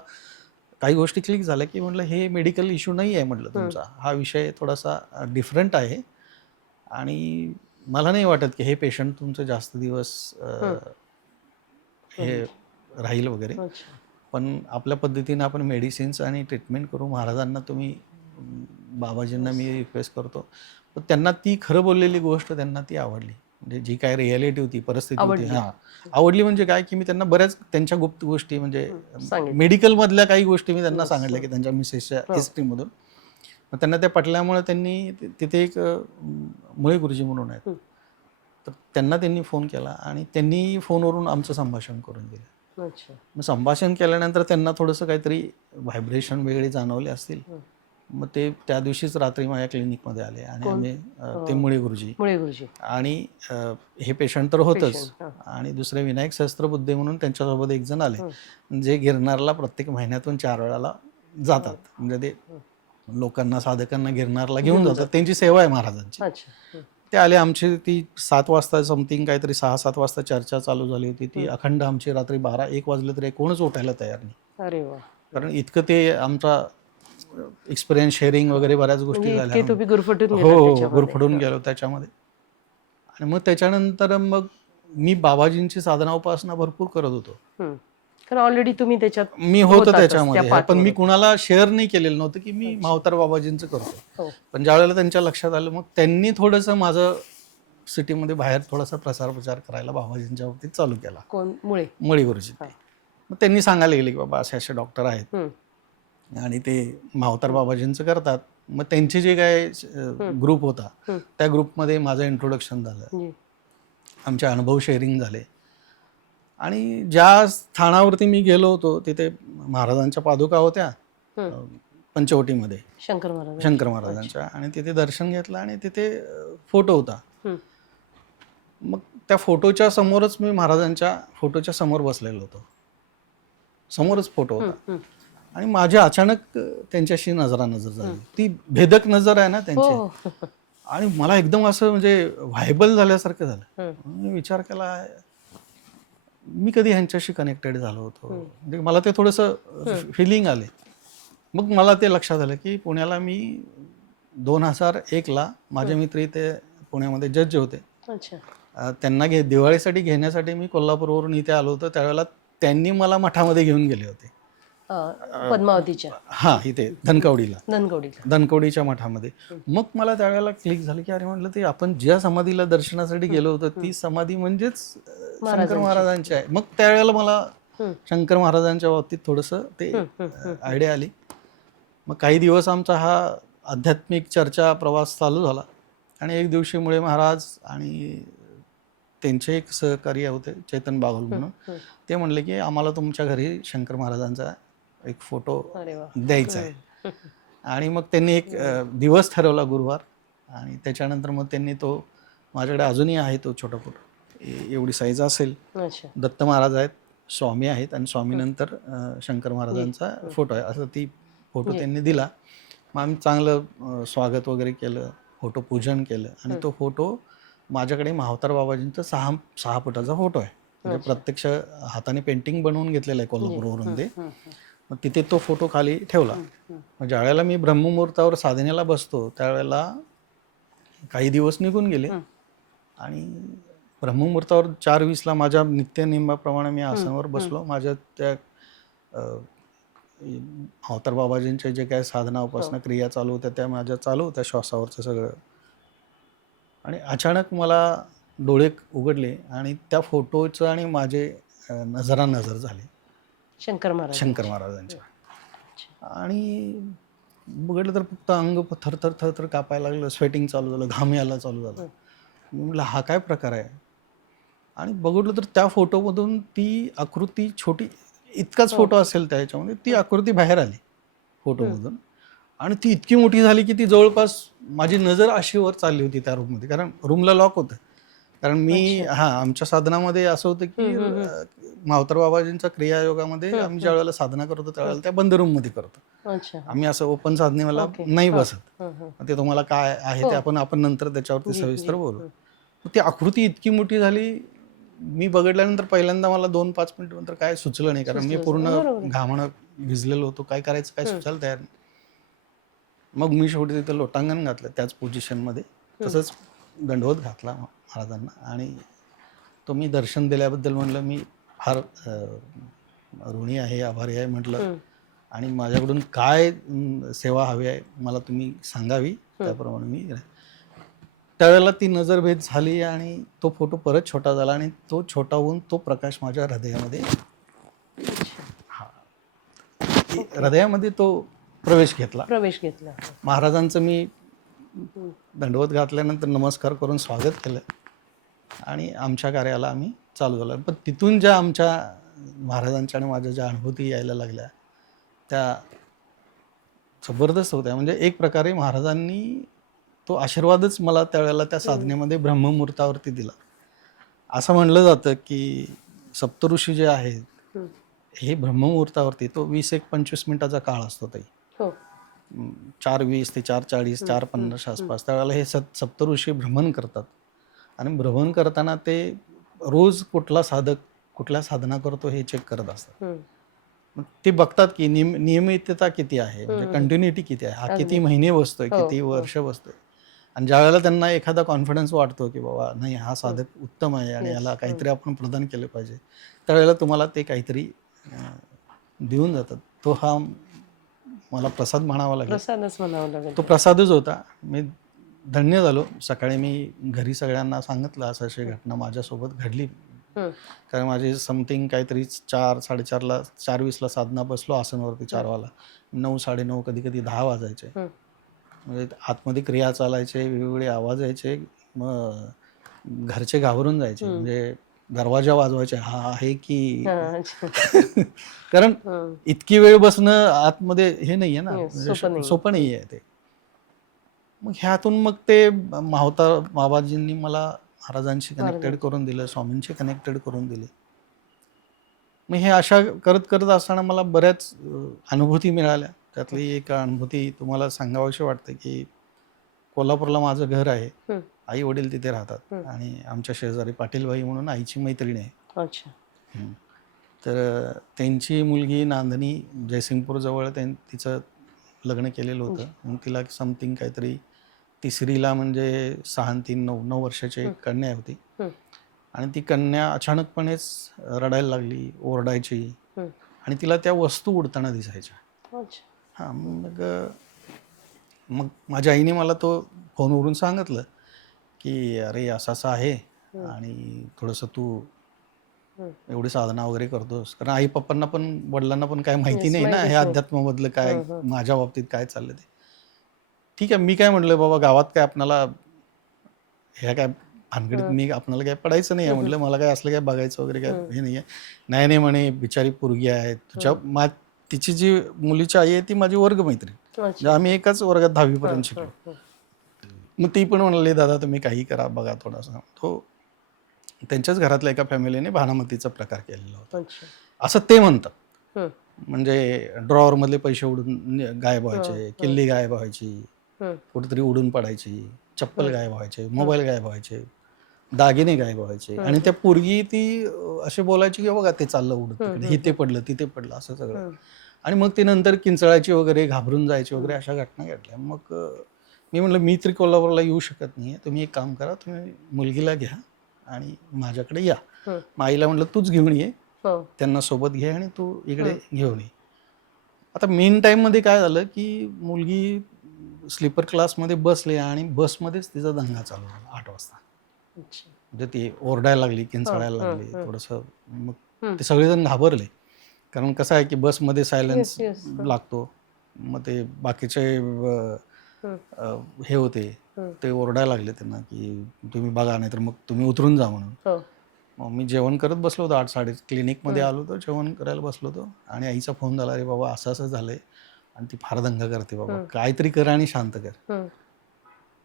काही गोष्टी क्लिक झाल्या की म्हटलं हे मेडिकल इश्यू नाही आहे, म्हटलं तुमचा हा विषय थोडासा डिफरंट आहे आणि मला नाही वाटत की हे पेशंट तुमचं जास्त दिवस हे राहील वगैरे. पण आपल्या पद्धतीनं आपण मेडिसिन्स आणि ट्रीटमेंट करू. महाराजांना तुम्ही, बाबाजींना मी रिक्वेस्ट करतो. पण त्यांना ती खरं बोललेली गोष्ट त्यांना ती आवडली, म्हणजे जी काय रिॲलिटी होती, परिस्थिती होती, आवडली. म्हणजे काय की मी त्यांना बऱ्याच त्यांच्या गुप्त गोष्टी, म्हणजे मेडिकलमधल्या काही गोष्टी मी त्यांना सांगितल्या की त्यांच्या मिसेसच्या हिस्ट्रीमधून. मग त्यांना त्या पटल्यामुळे त्यांनी तिथे एक मुळे गुरुजी म्हणून आहेत, तर त्यांनी फोन केला आणि त्यांनी फोनवरून आमचं संभाषण करून दिलं. मग संभाषण केल्यानंतर त्यांना थोडंसं काहीतरी व्हायब्रेशन वेगळे जाणवले असतील. मग ते त्या दिवशीच रात्री माझ्या क्लिनिकमध्ये आले आणि आम्ही ते मुळे गुरुजी आणि हे पेशंट तर होतच, आणि दुसरे विनायक सहस्त्रबुद्धे म्हणून त्यांच्यासोबत एक जण आले, जे गिरनारला प्रत्येक महिन्यातून 4 वेळाला जातात. म्हणजे ते लोकांना, साधकांना गिरनारला घेऊन जातात, त्यांची सेवा आहे महाराजांची. ते आले. आमची ती 7 वाजता समथिंग काहीतरी 6-7 वाजता चर्चा चालू झाली होती. ती अखंड आमची रात्री 12-1 वाजले तरी कोणच उठायला तयार नाही. अरे वा. कारण इतकं ते आमचा एक्सपिरियन्स शेअरिंग वगैरे बऱ्याच गोष्टी झाल्या. गुरफटून गेलो त्याच्यामध्ये. आणि मग त्याच्यानंतर मग मी बाबाजींची साधना उपासना भरपूर करत होतो. कारण ऑलरेडी तुम्ही त्याच्यात मी होतो होतातच, त्या त्याच्यामध्ये, पण पाठवर मी होता. कुणाला शेअर नाही केलेलं नव्हतं की मी मावतार बाबाजींचं करतो. हो. पण ज्यावेळेला त्यांच्या लक्षात आलं, मग त्यांनी थोडंसं माझं सिटीमध्ये बाहेर थोडासा प्रचार करायला बाबाजींच्या बाबतीत चालू केला. कोण मुळे? मळी गुरुजी. हा. मग त्यांनी सांगायला गेले की बाबा असे असे डॉक्टर आहेत हम्म. आणि ते मावतार बाबाजींचं करतात. मग त्यांचे जे काय ग्रुप होता त्या ग्रुपमध्ये माझं इंट्रोडक्शन झालं, हम्म. आमचे अनुभव शेअरिंग झाले. आणि ज्या स्थानावरती मी गेलो होतो तिथे महाराजांच्या पादुका होत्या पंचवटीमध्ये, शंकर महाराज. शंकर महाराजांच्या, आणि तिथे दर्शन घेतलं आणि तिथे फोटो होता. मग त्या फोटोच्या समोरच मी महाराजांच्या फोटोच्या समोर बसलेलो होतो, समोरच फोटो होता. आणि माझी अचानक त्यांच्याशी नजरानजर झाली. ती भेदक नजर आहे ना त्यांची, हो. आणि मला एकदम असं म्हणजे व्हायबल झाल्यासारखं झालं. मी विचार केला, मी कधी ह्यांच्याशी कनेक्टेड झालो होतो, म्हणजे मला ते थोडंसं फिलिंग आले. मग मला ते लक्षात आलं की पुण्याला मी 2001ला माझे मित्र इथे पुण्यामध्ये जज होते. अच्छा. त्यांना दिवाळीसाठी घेण्यासाठी मी कोल्हापूरवरून इथे आलो होतो. त्यावेळेला त्यांनी मला मठामध्ये घेऊन गेले होते, पद्मावतीच्या. हा, इथे धनकवडीला, नंदगवडीला, धनकवडीच्या मठामध्ये. मग मला त्यावेळेला क्लिक झालं की अरे म्हटलं, ते आपण ज्या समाधीला दर्शनासाठी गेलो होतो ती समाधी म्हणजेच शंकर महाराजांची आहे. मग त्यावेळेला मला शंकर महाराजांच्या बाबतीत थोडंसं ते आयडिया आली. मग काही दिवस आमचा हा आध्यात्मिक चर्चा प्रवास चालू झाला. आणि एक दिवशी मुळे महाराज आणि त्यांचे एक सहकारी होते चैतन बागुल म्हणून, ते म्हणले की आम्हाला तुमच्या घरी शंकर महाराजांचा एक फोटो द्यायचा आहे. आणि मग त्यांनी एक दिवस ठरवला, गुरुवार. आणि त्याच्यानंतर मग त्यांनी तो, माझ्याकडे अजूनही आहे तो छोटा फोटो, एवढी साईज असेल. दत्त महाराज आहेत, स्वामी आहेत, आणि स्वामीनंतर शंकर महाराजांचा फोटो आहे, असं ती फोटो त्यांनी दिला. मग आम्ही चांगलं स्वागत वगैरे केलं, फोटो पूजन केलं. आणि तो फोटो माझ्याकडे मावतार बाबाजींचा 6 फुटाचा फोटो आहे, म्हणजे प्रत्यक्ष हाताने पेंटिंग बनवून घेतलेलं आहे कोल्हापूरवरून ते. मग तिथे तो फोटो खाली ठेवला. मग ज्यावेळेला मी ब्रह्ममुहूर्तावर साधनेला बसतो त्यावेळेला काही दिवस निघून गेले. आणि ब्रह्ममुहूर्तावर 4:20ला माझ्या नित्यनेमाप्रमाणे मी आसनावर बसलो. माझ्या त्या मावतार बाबाजींचे जे काय साधना उपासना क्रिया चालू होत्या त्या माझ्या चालू होत्या, श्वासावरचं सगळं. आणि अचानक मला डोळे उघडले आणि त्या फोटोचं आणि माझे नजरानजर झाले शंकर महाराजांच्या. आणि बघितलं तर फक्त अंग थरथर कापायला लागलं, स्वेटिंग चालू झालं, घाम यायला चालू झालं. मी म्हटलं हा काय प्रकार आहे. आणि बघितलं तर त्या फोटोमधून ती आकृती छोटी, इतकाच फोटो असेल त्याच्यामध्ये, ती आकृती बाहेर आली फोटोमधून. आणि ती इतकी मोठी झाली की ती जवळपास माझी नजर अशी वर चालली होती त्या रूममध्ये, कारण रूमला लॉक होतं. कारण मी आमच्या साधनामध्ये असं होतं की मावतार बाबाजींच्या क्रियायोगामध्ये आम्ही ज्या वेळेला साधना करतो त्यावेळेला त्या बंद रूममध्ये करतो. आम्ही असं ओपन साधनेला नाही बसत. ते तुम्हाला काय आहे ते आपण नंतर त्याच्यावरती सविस्तर बोलू. ती आकृती इतकी मोठी झाली, मी बघितल्यानंतर पहिल्यांदा मला 2-5 मिनिट नंतर काय सुचलं नाही, कारण मी पूर्ण घामानं भिजलेलो होतो. काय करायचं काय सुचायला तयार नाही. मग मी शेवटी तिथं लोटांगण घातलं त्याच पोझिशनमध्ये, तसंच दंडवत घातला महाराजांना. आणि तो मी दर्शन दिल्याबद्दल म्हटलं मी फार ऋणी आहे, आभारी आहे म्हटलं. आणि माझ्याकडून काय सेवा हवी आहे मला तुम्ही सांगावी, त्याप्रमाणे मी. त्यावेळेला ती नजरभेद झाली आणि तो फोटो परत छोटा झाला. आणि तो छोटा होऊन तो प्रकाश माझ्या हृदयामध्ये, हृदयामध्ये तो प्रवेश घेतला. महाराजांचं मी दंडवत घातल्यानंतर नमस्कार करून स्वागत केलं आणि आमच्या कार्याला आम्ही चालू झालं. पण तिथून ज्या आमच्या महाराजांच्या आणि माझ्या ज्या अनुभूती यायला लागल्या त्या जबरदस्त होत्या. म्हणजे एक प्रकारे महाराजांनी तो आशीर्वादच मला त्यावेळेला त्या साधनेमध्ये ब्रह्ममुहूर्तावरती दिला. असं म्हणलं जातं की सप्तऋषी जे आहेत हे ब्रह्ममुहूर्तावरती, तो 20-25 मिनिटाचा काळ असतो ताई. 4:20 ते 4:40, 4:50 आसपास त्यावेळेला हे सप्तऋषी भ्रमण करतात. आणि भ्रमण करताना ते रोज कुठला साधक कुठल्या साधना करतो हे चेक करत असतात. ते बघतात की नियमितता किती आहे, म्हणजे कंटिन्युटी किती आहे, हा किती महिने बसतोय, किती वर्ष बसतोय. आणि ज्या वेळेला त्यांना एखादा कॉन्फिडन्स वाटतो की बाबा नाही हा साधक उत्तम आहे आणि याला काहीतरी आपण प्रदान केलं पाहिजे, त्यावेळेला तुम्हाला ते काहीतरी देऊन जातात. तो हा मला प्रसाद म्हणावा लागेल. प्रसादच म्हणावं लागेल. तो प्रसादच होता. मी धन्य झालो. सकाळी मी घरी सगळ्यांना सांगितलं असं अशी घटना माझ्यासोबत घडली. हं, कारण माझी समथिंग काहीतरी 4:00-4:30ला 4:20ला साधना बसलो आसनवरती 4 वाला. 9, 9:30 कधी-कधी 10 वाजायचे. हं. म्हणजे आतमध्ये क्रिया चालायचे, वेगवेगळे आवाज यायचे. मग घरचे घाबरून जायचे. म्हणजे दरवाजा वाजवायचे, हा आहे की हां, अच्छा. कारण हं. इतकी वेळ बसणं आतमध्ये हे नाहीये ना, Yes, म्हणजे सोपं नाही. सोपं नाही आहे ते. मग ह्यातून मग ते मावता बाबाजींनी मला महाराजांशी कनेक्टेड करून दिलं, स्वामींशी कनेक्टेड करून दिले. मग हे अशा करत करत असताना मला बऱ्याच अनुभूती मिळाल्या. त्यातली एक अनुभूती तुम्हाला सांगावीशी वाटते की कोल्हापूरला माझं घर आहे. हं, आई वडील तिथे राहतात हं. आणि आमच्या शेजारी पाटीलबाई म्हणून आईची मैत्रीण आहे. अच्छा. तर त्यांची मुलगी नांदणी जयसिंगपूरजवळ तिचं लग्न केलेलं होतं. मग तिला समथिंग काहीतरी 3रीला म्हणजे 6 आणि 3 9 वर्षाची एक कन्या होती. हं, आणि ती कन्या अचानकपणेच रडायला लागली, ओरडायची हं. आणि तिला त्या वस्तू उडताना दिसायच्या. अच्छा. हां, मग मग माझ्या आईने मला तो फोनवरून सांगितलं की अरे असं असं आहे आणि थोडंसं तू हं. एवढी साधना वगैरे करतोस. कारण आई पप्पांना पण वडिलांना पण काय माहिती Yes, नाही ना हे माहितीच नाही. अध्यात्मामधलं काय माझ्या बाबतीत काय चाललं ते. ठीक आहे, मी काय म्हटलं बाबा गावात काय आपणाला ह्या काय भानगडीत मी आपणाला काय पडायचं नाही आहे म्हटलं, मला काय असलं काय बघायचं वगैरे काय हे नाही आहे. नाही नाही म्हणे बिचारी पोरगी आहे तिची जी मुलीची आई आहे ती माझी वर्गमैत्रीण. म्हणजे अच्छा. आम्ही एकाच वर्गात 10वी पर्यंत शिकलो. हं, मग ती पण म्हणाली दादा तुम्ही काही करा बघा थोडासा. तो त्यांच्याच घरातल्या एका फॅमिलीने भानामतीचा प्रकार केलेला होता अच्छा. असं ते म्हणतात. हं, म्हणजे ड्रॉवरमधले पैसे उडून गायब व्हायचे, किल्ली गायब व्हायची, हं. कुठेतरी उडून पडायची, चप्पल गायब व्हायचे, मोबाईल गायब व्हायचे, दागिने गायब व्हायचे. आणि त्या पोरगी ती असे बोलायची की बघा ते चाललं उडत तिकडे, इथे पडलं तिथे पडलं असं सगळं. आणि मग ती नंतर किंचळायची वगैरे, घाबरून जायची वगैरे अशा घटना घडल्या. मग मी म्हटलं मी तरी कोल्हापूरला येऊ शकत नाही आहे, तुम्ही एक काम करा, तुम्ही मुलगीला घ्या आणि माझ्याकडे या. मग आईला म्हटलं तूच घेऊन ये, हो. त्यांना सोबत घे आणि तू इकडे घेऊन ये. आता मेन टाईममध्ये काय झालं की मुलगी स्लीपर क्लासमध्ये बसले आणि बसमध्येच तिचा दंगा चालू झाला 8 वाजता. अच्छा. म्हणजे ती ओरडायला लागली, किंचाळायला लागली थोडंसं. मग ते सगळेजण घाबरले. कारण कसं आहे की बसमध्ये सायलेन्स लागतो. मग ते बाकीचे हे होते ते ओरडायला लागले त्यांना की तुम्ही बघा नाही तर मग तुम्ही उतरून जा म्हणून. हो. मग मी जेवण करत बसलो होतो 8-8:30 क्लिनिकमध्ये आलो होतो, जेवण करायला बसलो होतो आणि आईचा फोन झाला, अरे बाबा असं असं झालंय आणि ती फार दंगा करते बाबा, काहीतरी कर आणि शांत कर.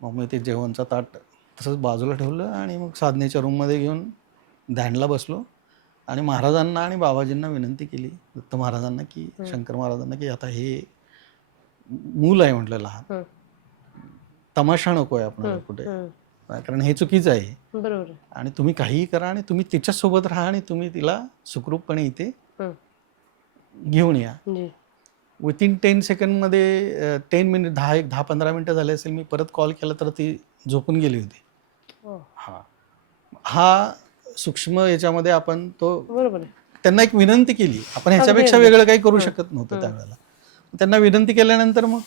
मग मी ते जेवणचं ताट तसंच बाजूला ठेवलं आणि मग साधनेच्या रूममध्ये घेऊन ध्यानला बसलो आणि महाराजांना आणि बाबाजींना विनंती केली, दत्त महाराजांना की शंकर महाराजांना की आता हे मूल आहे म्हटलं लहान, तमाशा नको आहे आपल्याला कुठे, कारण हे चुकीचं आहे. बरोबर. आणि तुम्ही काहीही करा आणि तुम्ही तिच्यासोबत राहा आणि तुम्ही तिला सुखरूपपणे इथे घेऊन या. विथिन 10 सेकंडमध्ये 10 मिनिट 10-15 मिनिटं झाले असेल, मी परत कॉल केला तर ती झोपून गेली होती. हा सूक्ष्म याच्यामध्ये आपण तो बरोबर आहे. त्यांना एक विनंती केली, आपण ह्याच्यापेक्षा वेगळं काही करू शकत नव्हतं त्यावेळेला. त्यांना विनंती केल्यानंतर मग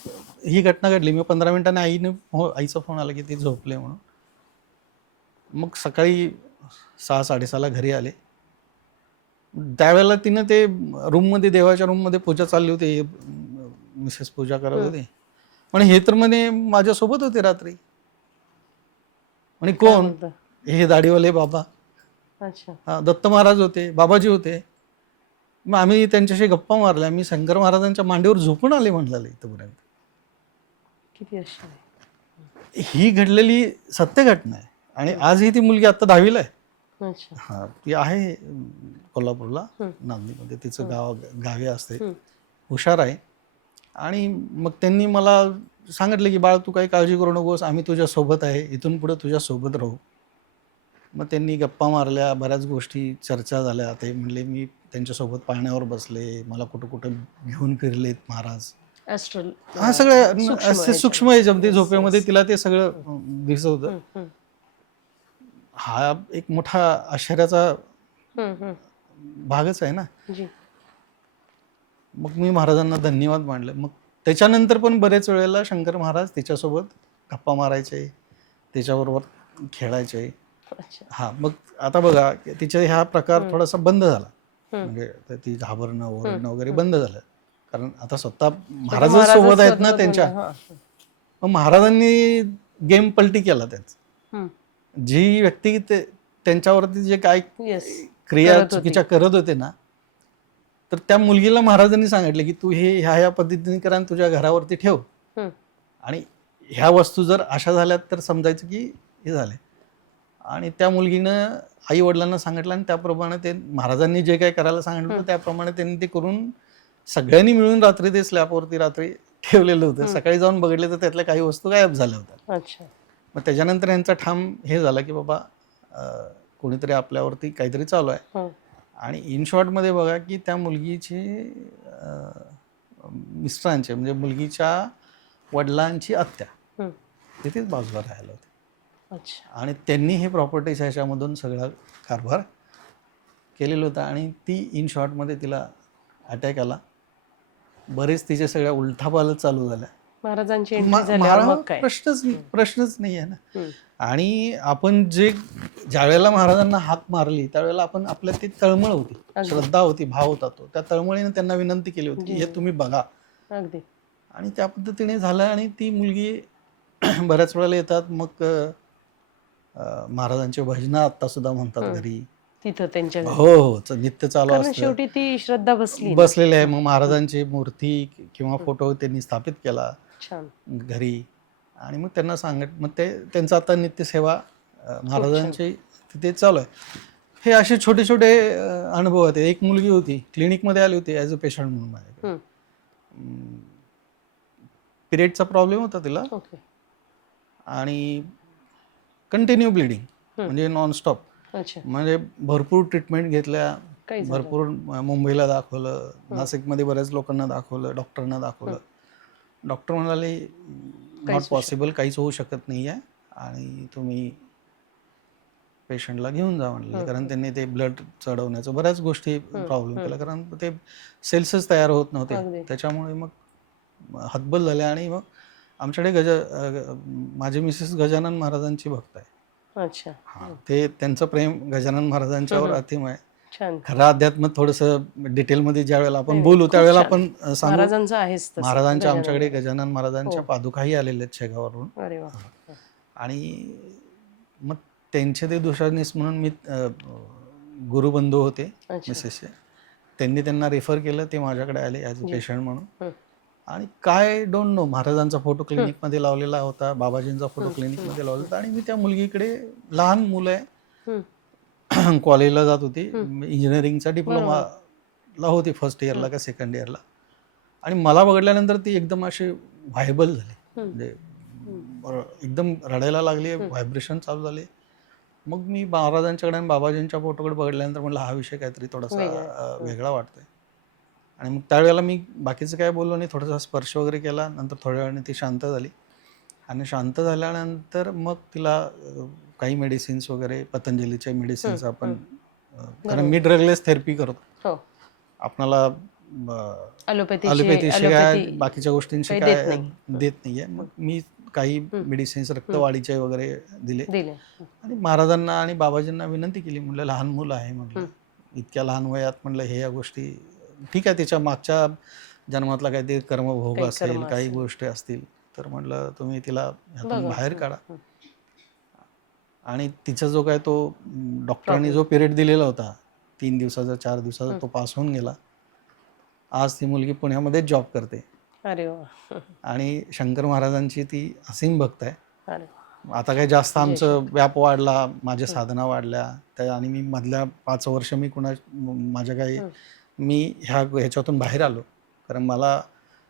ही घटना घडली. मी 15 मिनिटांनी आईचा फोन आला की ती झोपले म्हणून. मग सकाळी 6-6:30ला घरी आले. त्यावेळेला तिनं ते रूममध्ये देवाच्या रूममध्ये पूजा चालली होती, मिसेस पूजा करत होते. म्हणे हे तर म्हणे माझ्यासोबत होते रात्री. म्हणे कोण? हे दाढीवाले बाबा. अच्छा. हा दत्त महाराज होते, बाबाजी होते. मग आम्ही त्यांच्याशी गप्पा मारल्या. मी शंकर महाराजांच्या मांडीवर झोपून आले म्हटलं इथपर्यंत. किती आश्चर्य. ही घडलेली सत्य घटना आहे आणि आजही ती मुलगी आता 10वीला आहे. अच्छा. हा, ती आहे कोल्हापूरला नांदणीमध्ये, तिचं गावी असते, हुशार आहे. आणि मग त्यांनी मला सांगितलं की बाळ तू काही काळजी करू नकोस, आम्ही तुझ्यासोबत आहे, इथून पुढे तुझ्यासोबत राहू. मग त्यांनी गप्पा मारल्या, बऱ्याच गोष्टी चर्चा झाल्या. ते म्हणले मी त्यांच्यासोबत पाळण्यावर बसले, मला कुठं कुठं घेऊन फिरलेत महाराज. हा सगळं असे सूक्ष्म याच्यामध्ये झोपेमध्ये तिला ते सगळं दिसत होतं. हा एक मोठा आश्चर्याचा भागच आहे ना. मग मी महाराजांना धन्यवाद मानले. मग त्याच्यानंतर पण बरेच वेळेला शंकर महाराज तिच्यासोबत गप्पा मारायचे, तिच्याबरोबर खेळायचे. अच्छा. हां, मग आता बघा तिचा हा प्रकार थोडासा बंद झाला. हम्म. म्हणजे ती घाबरणं, ओरडणं वगैरे हम्म. बंद झालं. कारण आता स्वतः महाराजच महाराजच सोबत आहेत ना सोबत त्यांच्या. म्हणलं, हां. मग महाराजांनी गेम पलटी केला त्यांचा. हम्म. जी व्यक्ती त्यांच्यावरती जे काय Yes. क्रिया करत होती. चुकीच्या करत होते ना, तर त्या मुलगीला महाराजांनी सांगितलं की तू हे ह्या पद्धतीने करा आणि तुझ्या घरावरती ठेव. हम्म. आणि ह्या वस्तू जर अशा झाल्यात तर समजायचं की हे झाले. आणि त्या मुलगीनं आई वडिलांना सांगितलं आणि त्याप्रमाणे ते महाराजांनी जे काही करायला सांगितलं होतं त्याप्रमाणे त्यांनी ते करून सगळ्यांनी मिळून रात्री ते स्लॅबवरती रात्री ठेवलेलं होतं. सकाळी जाऊन बघितले तर त्यातल्या काही वस्तू गायब झाल्या होत्या. अच्छा. मग त्याच्यानंतर यांचा ठाम हे झाला की बाबा कोणीतरी आपल्यावरती काहीतरी चालू आहे. हं. आणि इन शॉर्टमध्ये बघा की त्या मुलगीचे मिस्टरांचे म्हणजे मुलगीच्या वडिलांची आत्या हं. तिथेच बाजूला राहायला होते. अच्छा. आणि त्यांनी हे प्रॉपर्टीच्या ह्याच्यामधून सगळा कारभार केलेलं होतं. आणि ती इन शॉर्टमध्ये तिला अटॅक आला. बरेच तिचे सगळ्या उलथापालथ चालू झाल्या. महाराजांची एंट्री झाल्यावर मग काय? प्रश्नच नाही आहे ना. हं. आणि आपण ज्या वेळेला महाराजांना हाक मारली त्यावेळेला आपण आपल्या ती तळमळ होती, श्रद्धा होती, भाव होता तो. त्या तळमळीने त्यांना विनंती केली होती की हे तुम्ही बघा. अगदी. आणि त्या पद्धतीने झालं. आणि ती मुलगी बऱ्याच वेळेला येतात. मग महाराजांचे भजनं आत्ता सुद्धा म्हणतात घरी. तिथं त्यांच्या घरी. हो, नित्य चालू कारण असतं. शेवटी ती श्रद्धा बसली. बसलेले आहे. मग महाराजांची मूर्ती किंवा फोटो त्यांनी स्थापित केला छान. घरी. आणि मग त्यांना मग त्यांचं आता नित्यसेवा महाराजांची तिथे चालू आहे. हे असे छोटे छोटे अनुभव आहेत. एक मुलगी होती क्लिनिकमध्ये आली होती ॲज अ पेशंट म्हणून माझ्याकडे. पिरियडचा प्रॉब्लेम होता तिला. ओके. आणि कंटिन्यू ब्लिडिंग म्हणजे नॉनस्टॉप. अच्छा. म्हणजे भरपूर ट्रीटमेंट घेतल्या, काही झालं? भरपूर मुंबईला दाखवलं, नाशिकमध्ये बऱ्याच लोकांना दाखवलं, डॉक्टरांना दाखवलं. डॉक्टर म्हणाले नॉट पॉसिबल, काहीच होऊ शकत नाही आहे आणि तुम्ही पेशंटला घेऊन जा म्हणलं. कारण त्यांनी ते ब्लड चढवण्याचं बऱ्याच गोष्टी प्रॉब्लेम केला. कारण ते सेल्सच तयार होत नव्हते. त्याच्यामुळे मग हतबल झाले. आणि मग आमच्याकडे माझे मिसेस गजानन महाराजांची भक्त आहे. अच्छा. हां, ते त्यांचं प्रेम गजानन महाराजांच्यावर अतिम आहे. छान. खरं अध्यात्म थोडंसं डिटेलमध्ये ज्या वेळेला आपण बोलू त्यावेळेला आपण सांगू. महाराजांचं आहेच तसं. महाराजांच्या आमच्याकडे गजानन महाराजांच्या पादुकाही आलेल्या आहेत शेगावरून. अरे वा. आणि मग त्यांचे ते दुसऱ्यानीस म्हणून मी गुरुबंधू होते मिसेसचे. त्यांनी त्यांना रेफर केलं. ते माझ्याकडे आले ॲज अ पेशंट म्हणून. आणि काय डोंट नो, महाराजांचा फोटो क्लिनिकमध्ये लावलेला होता, बाबाजींचा फोटो क्लिनिकमध्ये लावला होता. आणि मी त्या मुलगीकडे, लहान मुलं आहे, कॉलेजला जात होती, इंजिनिअरिंगचा डिप्लोमाला होती, फर्स्ट इयरला का सेकंड इयरला. आणि मला बघितल्यानंतर ती एकदम अशी व्हायबल झाली. म्हणजे एकदम रडायला लागली, व्हायब्रेशन चालू झाले. मग मी महाराजांच्याकडे आणि बाबाजींच्या फोटोकडे बघितल्यानंतर म्हटलं हा विषय काहीतरी थोडासा वेगळा वाटतोय. आणि मग त्यावेळेला मी बाकीचं काय बोललो नाही, थोडासा स्पर्श वगैरे केला. नंतर थोड्या वेळाने ती शांत झाली. आणि शांत झाल्यानंतर मग तिला काही मेडिसिन्स वगैरे, पतंजलीचे मेडिसिन्स आपण, कारण मी ड्रगलेस थेरपी करतो. आपणाला ॲलोपॅथीशिवाय बाकीच्या गोष्टींशी काय देत नाही आहे. मग मी काही मेडिसिन्स रक्तवाढीचे वगैरे दिले. आणि महाराजांना आणि बाबाजींना विनंती केली. म्हटलं लहान मुलं आहे, म्हटलं इतक्या लहान वयात, म्हटलं हे या गोष्टी ठीक आहे, त्याच्या मागच्या जन्मातला काहीतरी कर्मभोग असेल, काही गोष्टी असतील, तर म्हटलं तुम्ही तिला ह्यातून बाहेर काढा. आणि तिचा जो काय तो डॉक्टरांनी जो पिरियड दिलेला होता 3 दिवसाचा 4 दिवसाचा, तो पास होऊन गेला. आज ती मुलगी पुण्यामध्ये जॉब करते. अरे वा. आणि शंकर महाराजांची ती असीम भक्त आहे. आता काही जास्त आमचं व्याप वाढला, माझ्या साधना वाढल्या. आणि मी मधल्या 5 वर्ष माझ्या काही मी ह्याच्यातून बाहेर आलो. कारण मला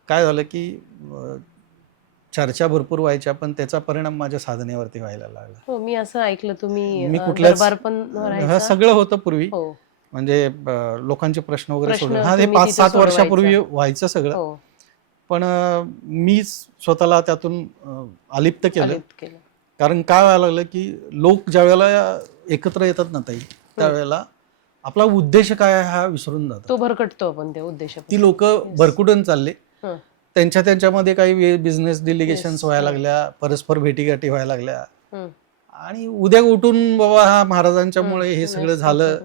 काय झालं की चर्चा भरपूर व्हायच्या, पण त्याचा परिणाम माझ्या साधनेवरती व्हायला लागला. हो, मी असं ऐकलं तुम्ही मी कुठल्याच सगळं होतं पूर्वी. म्हणजे लोकांचे प्रश्न वगैरे सोडून, हा, हे 5-7 वर्षापूर्वी व्हायचं सगळं. पण मी स्वतःला त्यातून अलिप्त केलं. कारण काय व्हायला लागलं की लोक ज्या वेळेला एकत्र येतात ना ताई, त्यावेळेला आपला उद्देश काय आहे हा विसरून जातात. तो भरकटतो आपण त्या उद्देशापासून. ती लोक भरकुटून चालले, हं, त्यांच्यामध्ये काही बिझनेस डिलिगेशन्स Yes. व्हायला लागल्या, परस्पर भेटीगाठी व्हायला लागल्या, हं. आणि उद्या उठून बाबा हा महाराजांच्यामुळे हे सगळं झालं,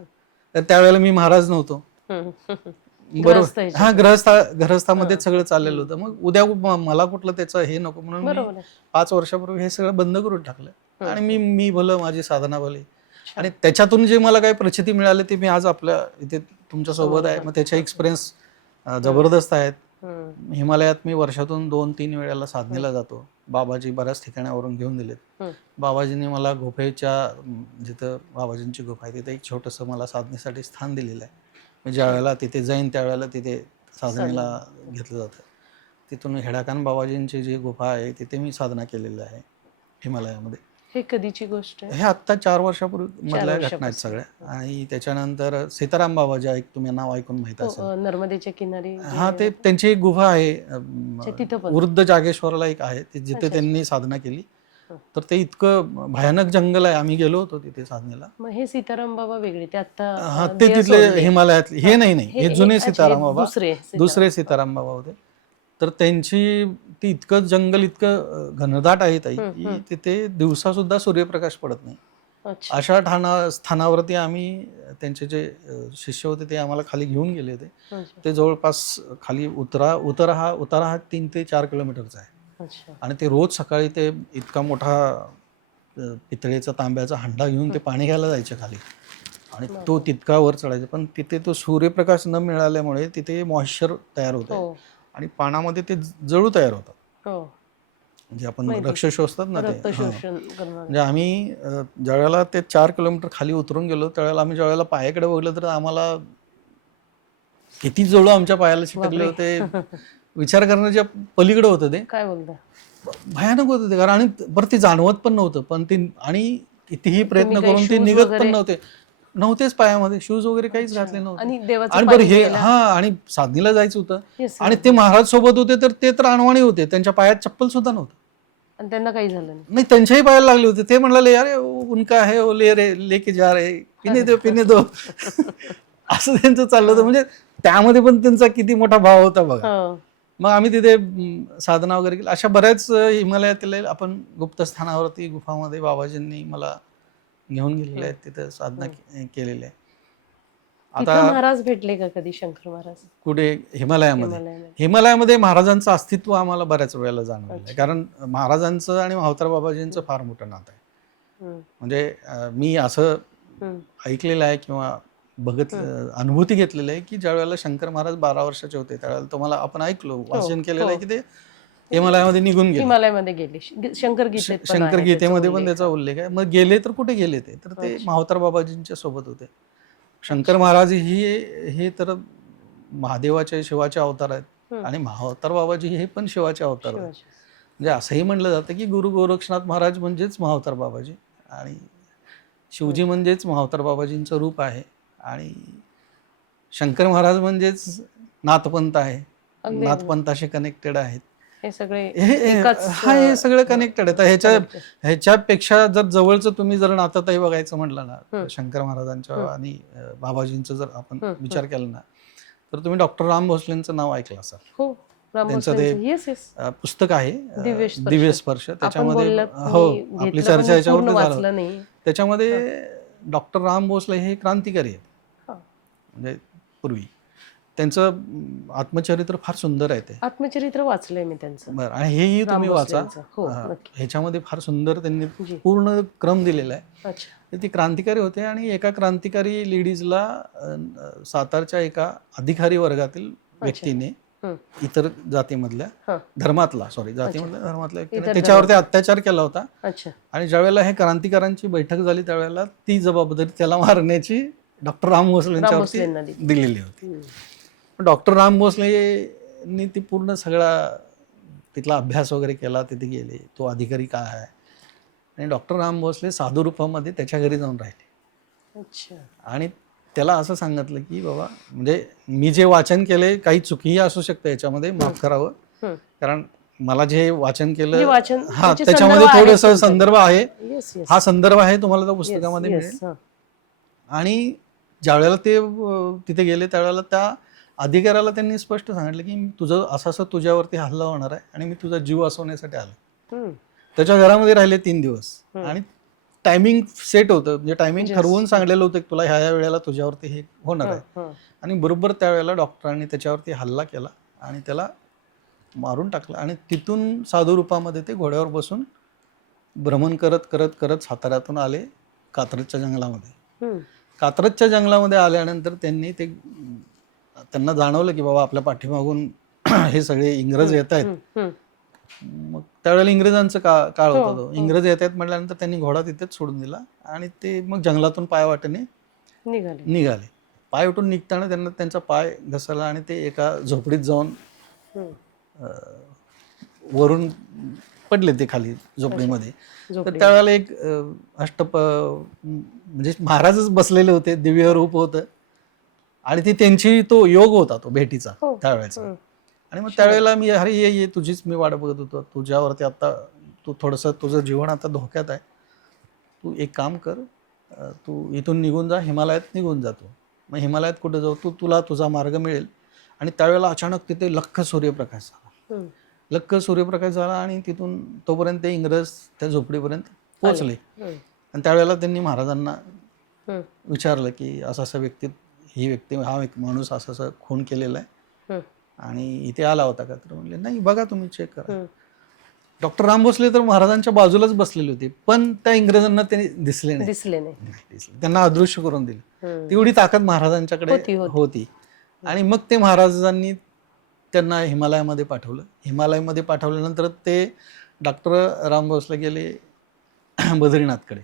तर त्यावेळेला मी महाराज नव्हतो. हं. बरोबर, ग्रस्त हा ह्याच्यात. गृहस्थामध्ये सगळं चाललेलं होतं. मग उद्या मला कुठलं त्याचं हे नको म्हणून मी बरोबर आहे. 5 वर्षापूर्वी हे सगळं बंद करून टाकलं. हं. आणि मी भलं, माझी साधना भली, आणि त्याच्यातून जे मला काही प्रचिती मिळाली ते मी आज आपल्या इथे तुमच्या सोबत आहे. मग त्याचे एक्सपिरियन्स जबरदस्त आहेत. हं. हिमालयात मी वर्षातून 2-3 वेळेला साधनेला जातो. बाबाजी बऱ्याच ठिकाणावरून घेऊन दिलेत. हं. बाबाजींनी मला गुफेच्या जिथं बाबाजींची गुफा आहे तिथे एक छोटंसं मला साधनेसाठी स्थान दिलेलं आहे. मी ज्या वेळेला तिथे जाईन त्यावेळेला तिथे साधनेला घेतलं जातं. तिथून हेडाकान बाबाजींची जी गुफा आहे तिथे मी साधना केलेली आहे हिमालयामध्ये. हे कधीची गोष्ट आहे? हे आत्ता 4 वर्षापूर्वी मधल्या घटना आहेत वर्षापासून. सगळ्या. आणि त्याच्यानंतर सीताराम बाबाजी तुम्ही नाव ऐकून माहित हो, असेल. नर्मदेच्या किनारी जे हा, आहे. त्यांची एक गुफा आहे अच्छा, तिथं पण. वृद्ध जागेश्वरला एक आहे जिथे अच्छा. त्यांनी साधना केली. हं. तर ते इतकं भयानक जंगल आहे. आम्ही गेलो होतो तिथे साधनेला. मग हे सीताराम बाबा वेगळे ते आता हा, ते तिथले हिमालयातले हे नाही, हे जुने अच्छा, सीताराम बाबा, दुसरे सीताराम सीताराम बाबा होते. तर त्यांची ती इतकं जंगल इतकं घनदाट आहे ताई की तिथे दिवसा सुद्धा सूर्यप्रकाश पडत नाही. अच्छा. अशा स्थानावरती आम्ही, त्यांचे जे शिष्य होते ते आम्हाला खाली घेऊन गेले होते. अच्छा. ते जवळपास खाली उतारा हा 3 ते 4 किलोमीटरचा आहे. अच्छा. आणि ते रोज सकाळी ते इतका मोठा पितळेचा तांब्याचा हंडा घेऊन ते पाणी घ्यायला जायचे खाली, आणि तो तितका वर चढायचा. पण तिथे तो सूर्यप्रकाश न मिळाल्यामुळे तिथे मॉइश्चर तयार होत आहे हो. आणि पानामध्ये ते जळू तयार होतात. हो. म्हणजे आपण माहिती. रक्त शोषतात ना ते. रक्त हां. शोषण करणार. म्हणजे आम्ही ज्यावेळेला ते 4 किलोमीटर खाली उतरून गेलो त्यावेळेला आम्ही ज्यावेळेला पायाकडे बघलं तर आम्हाला किती जळू आमच्या पायाला चिटकले बापरे. होते. विचार करण्याच्या पलीकडे होतं ते. काय बोलता? भयानक होतं ते. कारण आणि बरं ते जाणवत पण नव्हतं, पण ते, आणि कितीही प्रयत्न तुम्ही काही करून ते shoes निघत वगैरे? पण नव्हतेच पायामध्ये शूज वगैरे काहीच घातले नव्हते. आणि देवाचं आणि पाणी बरं हे प्यायला? हा, आणि साधनेला जायचं होतं Yes, आणि ते महाराज सोबत होते तर ते तर अनवाणी होते, त्यांच्या पायात चप्पल सुद्धा नव्हतं. आणि त्यांना काही झालं नाही. नाही, त्यांच्याही पायाला लागले होते. ते म्हणाले अरे उनका है वो लेके जा रे, पिने दो असं त्यांचं चाललं होतं. म्हणजे त्यामध्ये पण त्यांचा किती मोठा भाव होता बघा. हो. मग आम्ही तिथे साधना वगैरे केली. अशा बऱ्याच हिमालयातील आपण गुप्तस्थानावरती गुफामध्ये बाबाजींनी मला घेऊन गेलेले आहेत, तिथे साधना केलेली आहे. तिथं आता महाराज भेटले का कधी, शंकर महाराज कुठे हिमालयामध्ये? हिमालयामध्ये? हिमालयामध्ये महाराजांचं अस्तित्व आम्हाला बऱ्याच वेळेला जाणवलं आहे. कारण महाराजांचं आणि मावतार बाबाजींचं फार मोठं नातं आहे. हं. म्हणजे मी असं हं. ऐकलेलं आहे किंवा अनुभूती घेतलेली आहे की ज्या वेळेला शंकर महाराज 12 वर्षाचे होते त्यावेळेला तुम्हाला आपण ऐकलो, वाचन केलेलं आहे की ते हिमालयामध्ये निघून गेले. हिमालयामध्ये गेले. शंकर गीतेत पण शंकर आहे गीतेमध्ये त्याचा पण उल्लेख. त्याचा उल्लेख आहे. मग गेले तर कुठे गेले ते? तर ते मावतार बाबाजींच्या सोबत होते. शंकर महाराज हे तर महादेवाचे, शिवाचे अवतार आहेत, आणि मावतार बाबाजी हे पण शिवाचे अवतार आहेत. शिवाजी. म्हणजे असंही म्हणलं जातं की गुरु गोरक्षनाथ महाराज म्हणजेच मावतार बाबाजी, आणि शिवजी म्हणजेच मावतार बाबाजींचं रूप आहे, आणि शंकर महाराज म्हणजेच नाथपंथ आहे, अगदी. नाथपंथाशी कनेक्टेड आहेत. हे सगळे हे सगळं कनेक्टेड आहे. ह्याच्यापेक्षा जर जवळचं तुम्ही जर नातं बघायचं म्हटलं ना, शंकर महाराजांच्या आणि बाबाजींचं जर आपण विचार केला ना, तर तुम्ही डॉक्टर राम भोसलेंचं नाव ऐकलं असाल. हो, त्यांचं ते येस येस पुस्तक आहे दिव्य स्पर्श. त्याच्यामध्ये हो, आपली चर्चा याच्यावरती वाचलं नाही. त्याच्यामध्ये डॉक्टर राम भोसले हे क्रांतिकारी आहेत. म्हणजे पूर्वी त्यांचं आत्मचरित्र फार सुंदर आहे. ते आत्मचरित्र वाचलंय मी त्यांचं. बरं, आणि हेही तुम्ही वाचा. हो, ह्याच्यामध्ये फार सुंदर त्यांनी पूर्ण क्रम दिलेला आहे. अच्छा. ते क्रांतिकारी होते, आणि एका क्रांतिकारी लेडीजला सातारच्या एका अधिकारी वर्गातील व्यक्तीने, इतर जातीमधल्या धर्मातल्या व्यक्तीने त्याच्यावरती अत्याचार केला होता. अच्छा. आणि ज्यावेळेला हे क्रांतिकारांची बैठक झाली त्यावेळेला ती जबाबदारी त्याला मारण्याची डॉक्टर राम भोसलेंच्यावरती दिलेली होती. डॉक्टर राम भोसलेंनी ती पूर्ण सगळा तिथला अभ्यास वगैरे केला, तिथे गेले, तो अधिकारी काय आहे, आणि डॉक्टर राम भोसले साधू रूपामध्ये त्याच्या घरी जाऊन राहिले. अच्छा. आणि त्याला असं सांगितलं की बाबा, म्हणजे मी जे वाचन केले काही चुकीही असू शकते याच्यामध्ये, माफ करावं, कारण मला जे वाचन केलं हा त्याच्यामध्ये थोडस संदर्भ आहे, हा संदर्भ आहे, तुम्हाला त्या पुस्तकामध्ये मिळेल. आणि ज्यावेळेला ते तिथे गेले त्यावेळेला त्या अधिकाऱ्याला त्यांनी स्पष्ट सांगितलं की तुझं असं असं तुझ्यावरती हल्ला होणार आहे आणि मी तुझा जीव वाचवण्यासाठी आलो. त्याच्या घरामध्ये राहिले 3 दिवस आणि टायमिंग सेट होतं, म्हणजे टायमिंग ठरवून सांगलेलं होतं की तुला ह्या वेळेला तुझ्यावरती हे होणार आहे. आणि बरोबर त्यावेळेला डॉक्टरांनी त्याच्यावरती हल्ला केला आणि त्याला मारून टाकलं आणि तिथून साधू रूपामध्ये ते घोड्यावर बसून भ्रमण करत करत करत साताऱ्यातून आले कात्रजच्या जंगलामध्ये. कात्रजच्या जंगलामध्ये आल्यानंतर त्यांना जाणवलं की बाबा आपल्या पाठीमागून हे सगळे इंग्रज येत आहेत. मग त्यावेळेला इंग्रजांचा काळ होता तो. इंग्रज येत आहेत म्हटल्यानंतर त्यांनी घोडा तिथेच सोडून दिला आणि ते मग जंगलातून पायवाटेने निघाले. पाय उठून निघताना त्यांना त्यांचा पाय घसरला आणि ते एका झोपडीत जाऊन वरून पडले ते खाली झोपडीमध्ये. तर त्यावेळेला एक म्हणजे महाराजच बसलेले होते, दिव्य रूप होतं आणि ती त्यांची तो योग होता तो भेटीचा त्यावेळेचा. आणि मग त्यावेळेला मी अरे ये तुझीच मी वाट बघत होतो, तुझ्यावरती आता तू थोडंसं तुझं जीवन आता धोक्यात आहे, तू एक काम कर, तू इथून निघून जा, हिमालयात निघून जातो. मग हिमालयात कुठे जाऊ, तुला तुझा मार्ग मिळेल. आणि त्यावेळेला अचानक तिथे लख्ख सूर्यप्रकाश झाला. लख्ख सूर्यप्रकाश झाला आणि तिथून तोपर्यंत ते इंग्रज त्या झोपडीपर्यंत पोहोचले. आणि त्यावेळेला त्यांनी महाराजांना विचारलं की असं ही व्यक्ती हा एक माणूस असं खून केलेला आहे आणि इथे आला होता का? तर म्हणले नाही, बघा तुम्ही चेक करा. डॉक्टर राम भोसले तर महाराजांच्या बाजूलाच बसलेले होते, पण त्या इंग्रजांना ते दिसले नाही. त्यांना अदृश्य करून दिलं. तेवढी ताकद महाराजांच्याकडे होती. आणि मग ते महाराजांनी त्यांना हिमालयामध्ये पाठवलं. हिमालयामध्ये पाठवल्यानंतर ते डॉक्टर राम भोसले गेले बद्रीनाथकडे.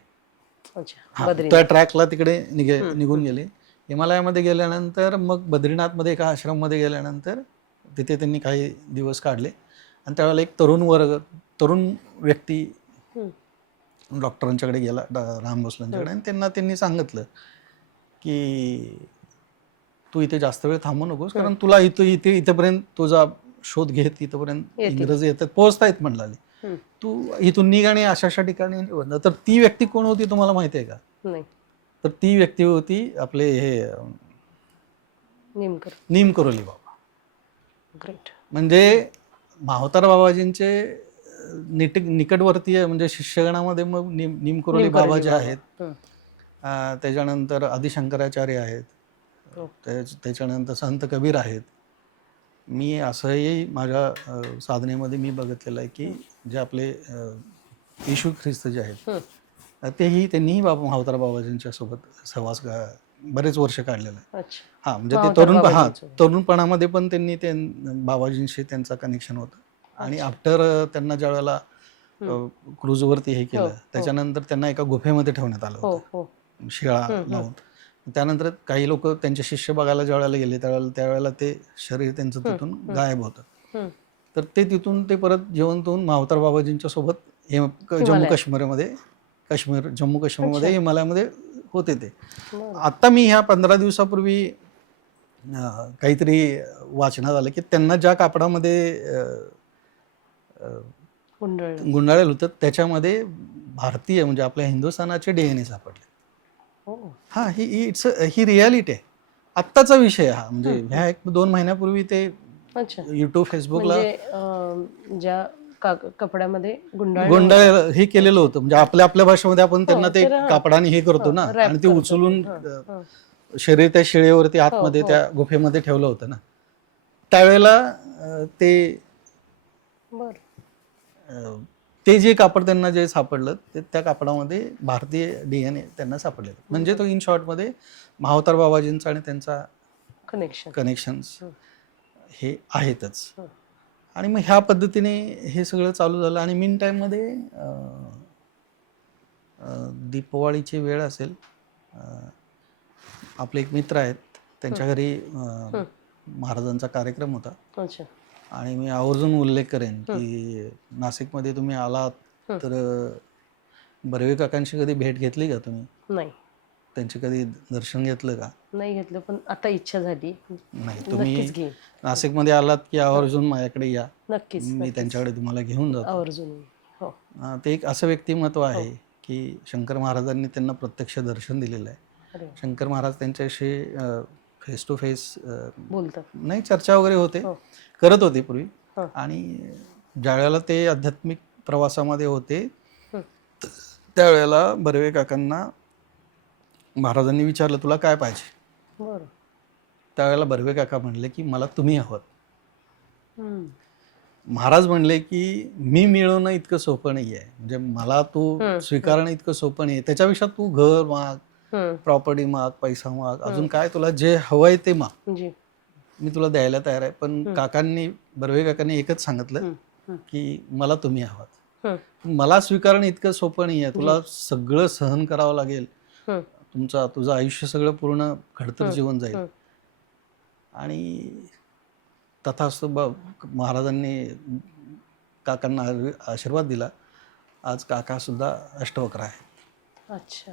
त्या ट्रॅकला तिकडे निघून गेले. हिमालयामध्ये गेल्यानंतर मग बद्रीनाथमध्ये एका आश्रममध्ये गेल्यानंतर तिथे त्यांनी काही दिवस काढले. आणि त्यावेळेला एक तरुण व्यक्ती डॉक्टरांच्याकडे गेला, राम भोसलेंच्याकडे, आणि त्यांनी सांगितलं की तू इथे जास्त वेळ थांबू नकोस, कारण तुला इथेपर्यंत तुझा शोध घेत इथपर्यंत इंग्रजी येतात, पोहोचतायत म्हणाले. तू इथून निघ आणि अशा ठिकाणी. तर ती व्यक्ती कोण होती तुम्हाला माहिती आहे का? तर ती व्यक्ती होती आपले हे निमकरोली बाबा. म्हणजे माहुतार बाबाजींचे निकटवर्तीय म्हणजे शिष्यगणामध्ये मग निमकरोली बाबा जे आहेत, त्याच्यानंतर आदिशंकराचार्य आहेत, त्याच्यानंतर संत कबीर आहेत. मी असंही माझ्या साधनेमध्ये मी बघितलेलं आहे की जे आपले येशू ख्रिस्त जे आहेत त्यांनीही माहुतार बाबाजींच्या सोबत सहवास बरेच वर्ष काढलेलं आहे. म्हणजे ते तरुणपणामध्ये पण त्यांनी बाबाजींशी त्यांचं कनेक्शन होतं. आणि आफ्टर त्यांना ज्या वेळेला क्रूजवरती हे केलं त्याच्यानंतर त्यांना एका गुफेमध्ये ठेवण्यात आलं होतं शिळा लावून. त्यानंतर काही लोक त्यांचे शिष्य बघायला ज्या वेळेला गेले त्यावेळेला ते शरीर त्यांचं तिथून गायब होतं. तर ते तिथून ते परत जेवण होऊन माहुतार बाबाजींच्या सोबत जम्मू काश्मीरमध्ये हिमालयामध्ये होते ते. आता मी ह्या 15 दिवसापूर्वी काहीतरी वाचण्यात आलं की त्यांना ज्या कापडामध्ये गुंडाळलेलं होतं त्याच्यामध्ये भारतीय म्हणजे आपल्या हिंदुस्थानाचे DNA सापडले. ही रियालिटी आहे, आत्ताचा विषय हा. म्हणजे ह्या 1-2 महिन्यापूर्वी ते युट्यूब फेसबुकला ज्या कपड्यामध्ये गुंडाळ हे केलेलं होतं. म्हणजे आपल्या भाषेमध्ये आपण त्यांना ते कापडाने हे करतो ना, आणि ते उचलून शरीर त्या शिळेवरती आतमध्ये त्या गुफेमध्ये ठेवलं होतं ना. त्यावेळेला ते जे कापड त्यांना जे सापडलं त्या कापडामध्ये भारतीय DNA त्यांना सापडले. म्हणजे तो इन शॉर्टमध्ये माहुतार बाबाजींचा आणि त्यांचा कनेक्शन्स हे आहेतच. आणि मग ह्या पद्धतीने हे सगळं चालू झालं. आणि मीन टाईममध्ये दीपावळीची वेळ असेल, आपले एक मित्र आहेत त्यांच्या घरी महाराजांचा कार्यक्रम होता. आणि मी आवर्जून उल्लेख करेन की नाशिकमध्ये तुम्ही आलात तर बर्वे काकांची कधी भेट घेतली का तुम्ही? नाही. त्यांचे कधी दर्शन घेतलं का? नाही घेतलं, पण आता इच्छा झाली. नाही, तुम्ही नाशिकमध्ये आलात की आवर्जून माझ्याकडे या. नक्कीच, मी त्यांच्याकडे तुम्हाला घेऊन जातो आवर्जून. ते एक असं व्यक्तिमत्व आहे की शंकर महाराजांनी त्यांना प्रत्यक्ष दर्शन दिलेलं आहे. अरे वा. शंकर महाराज त्यांच्याशी फेस टू फेस बोलतात. नाही चर्चा वगैरे होते, हो. करत होते पूर्वी. हो. आणि ज्यावेळेला ते आध्यात्मिक प्रवासामध्ये होते हं. त्यावेळेला बर्वे काकांना महाराजांनी विचारलं तुला काय पाहिजे. बरं. त्यावेळेला बर्वे काका म्हणले की मला तुम्ही आहात. हं. महाराज म्हणले की मी मिळवणं इतकं सोपं नाही आहे, म्हणजे मला तू स्वीकारणं इतकं सोपं नाही आहे, त्याच्यापेक्षा तू घर माग, हं. प्रॉपर्टी माग, पैसा माग, अजून काय तुला जे हवंय ते माग, जी. मी तुला द्यायला तयार आहे. पण बर्वे काकांनी एकच सांगितलं की मला तुम्ही आहात. हं. मला स्वीकारणं इतकं सोपं नाही आहे, तुला सगळं सहन करावं लागेल, हं. तुझं आयुष्य सगळं पूर्ण खडतर जीवन जाईल. आणि तथास्तु महाराजांनी काकांना आशीर्वाद दिला. आज काका सुद्धा अष्टवक्र आहेत. अच्छा.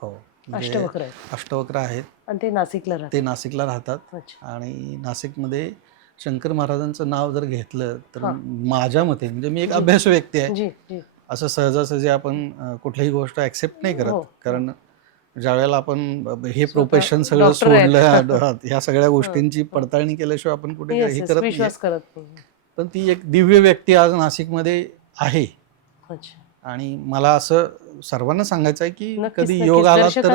हो, अष्टवक्र आहेत. अष्टवक्र आहेत. आणि ते नाशिकला राहतात. ते नाशिकला राहतात. अच्छा. आणि नाशिकमध्ये शंकर महाराजांचं नाव जर घेतलं तर माझ्या मते, म्हणजे मी एक अभ्यासू व्यक्ती आहे, जी जी. असं सहजासहजी आपण कुठलीही गोष्ट ऍक्सेप्ट नाही करत. कारण ज्यावेळेला आपण हे प्रोफेशन सगळं सोडलं, ह्या सगळ्या गोष्टींची पडताळणी केल्याशिवाय आपण कुठे हे करत नाही. पण ती एक दिव्य व्यक्ती आज नाशिकमध्ये आहे. आणि मला असं सर्वांना सांगायचं आहे की कधी योग आला तर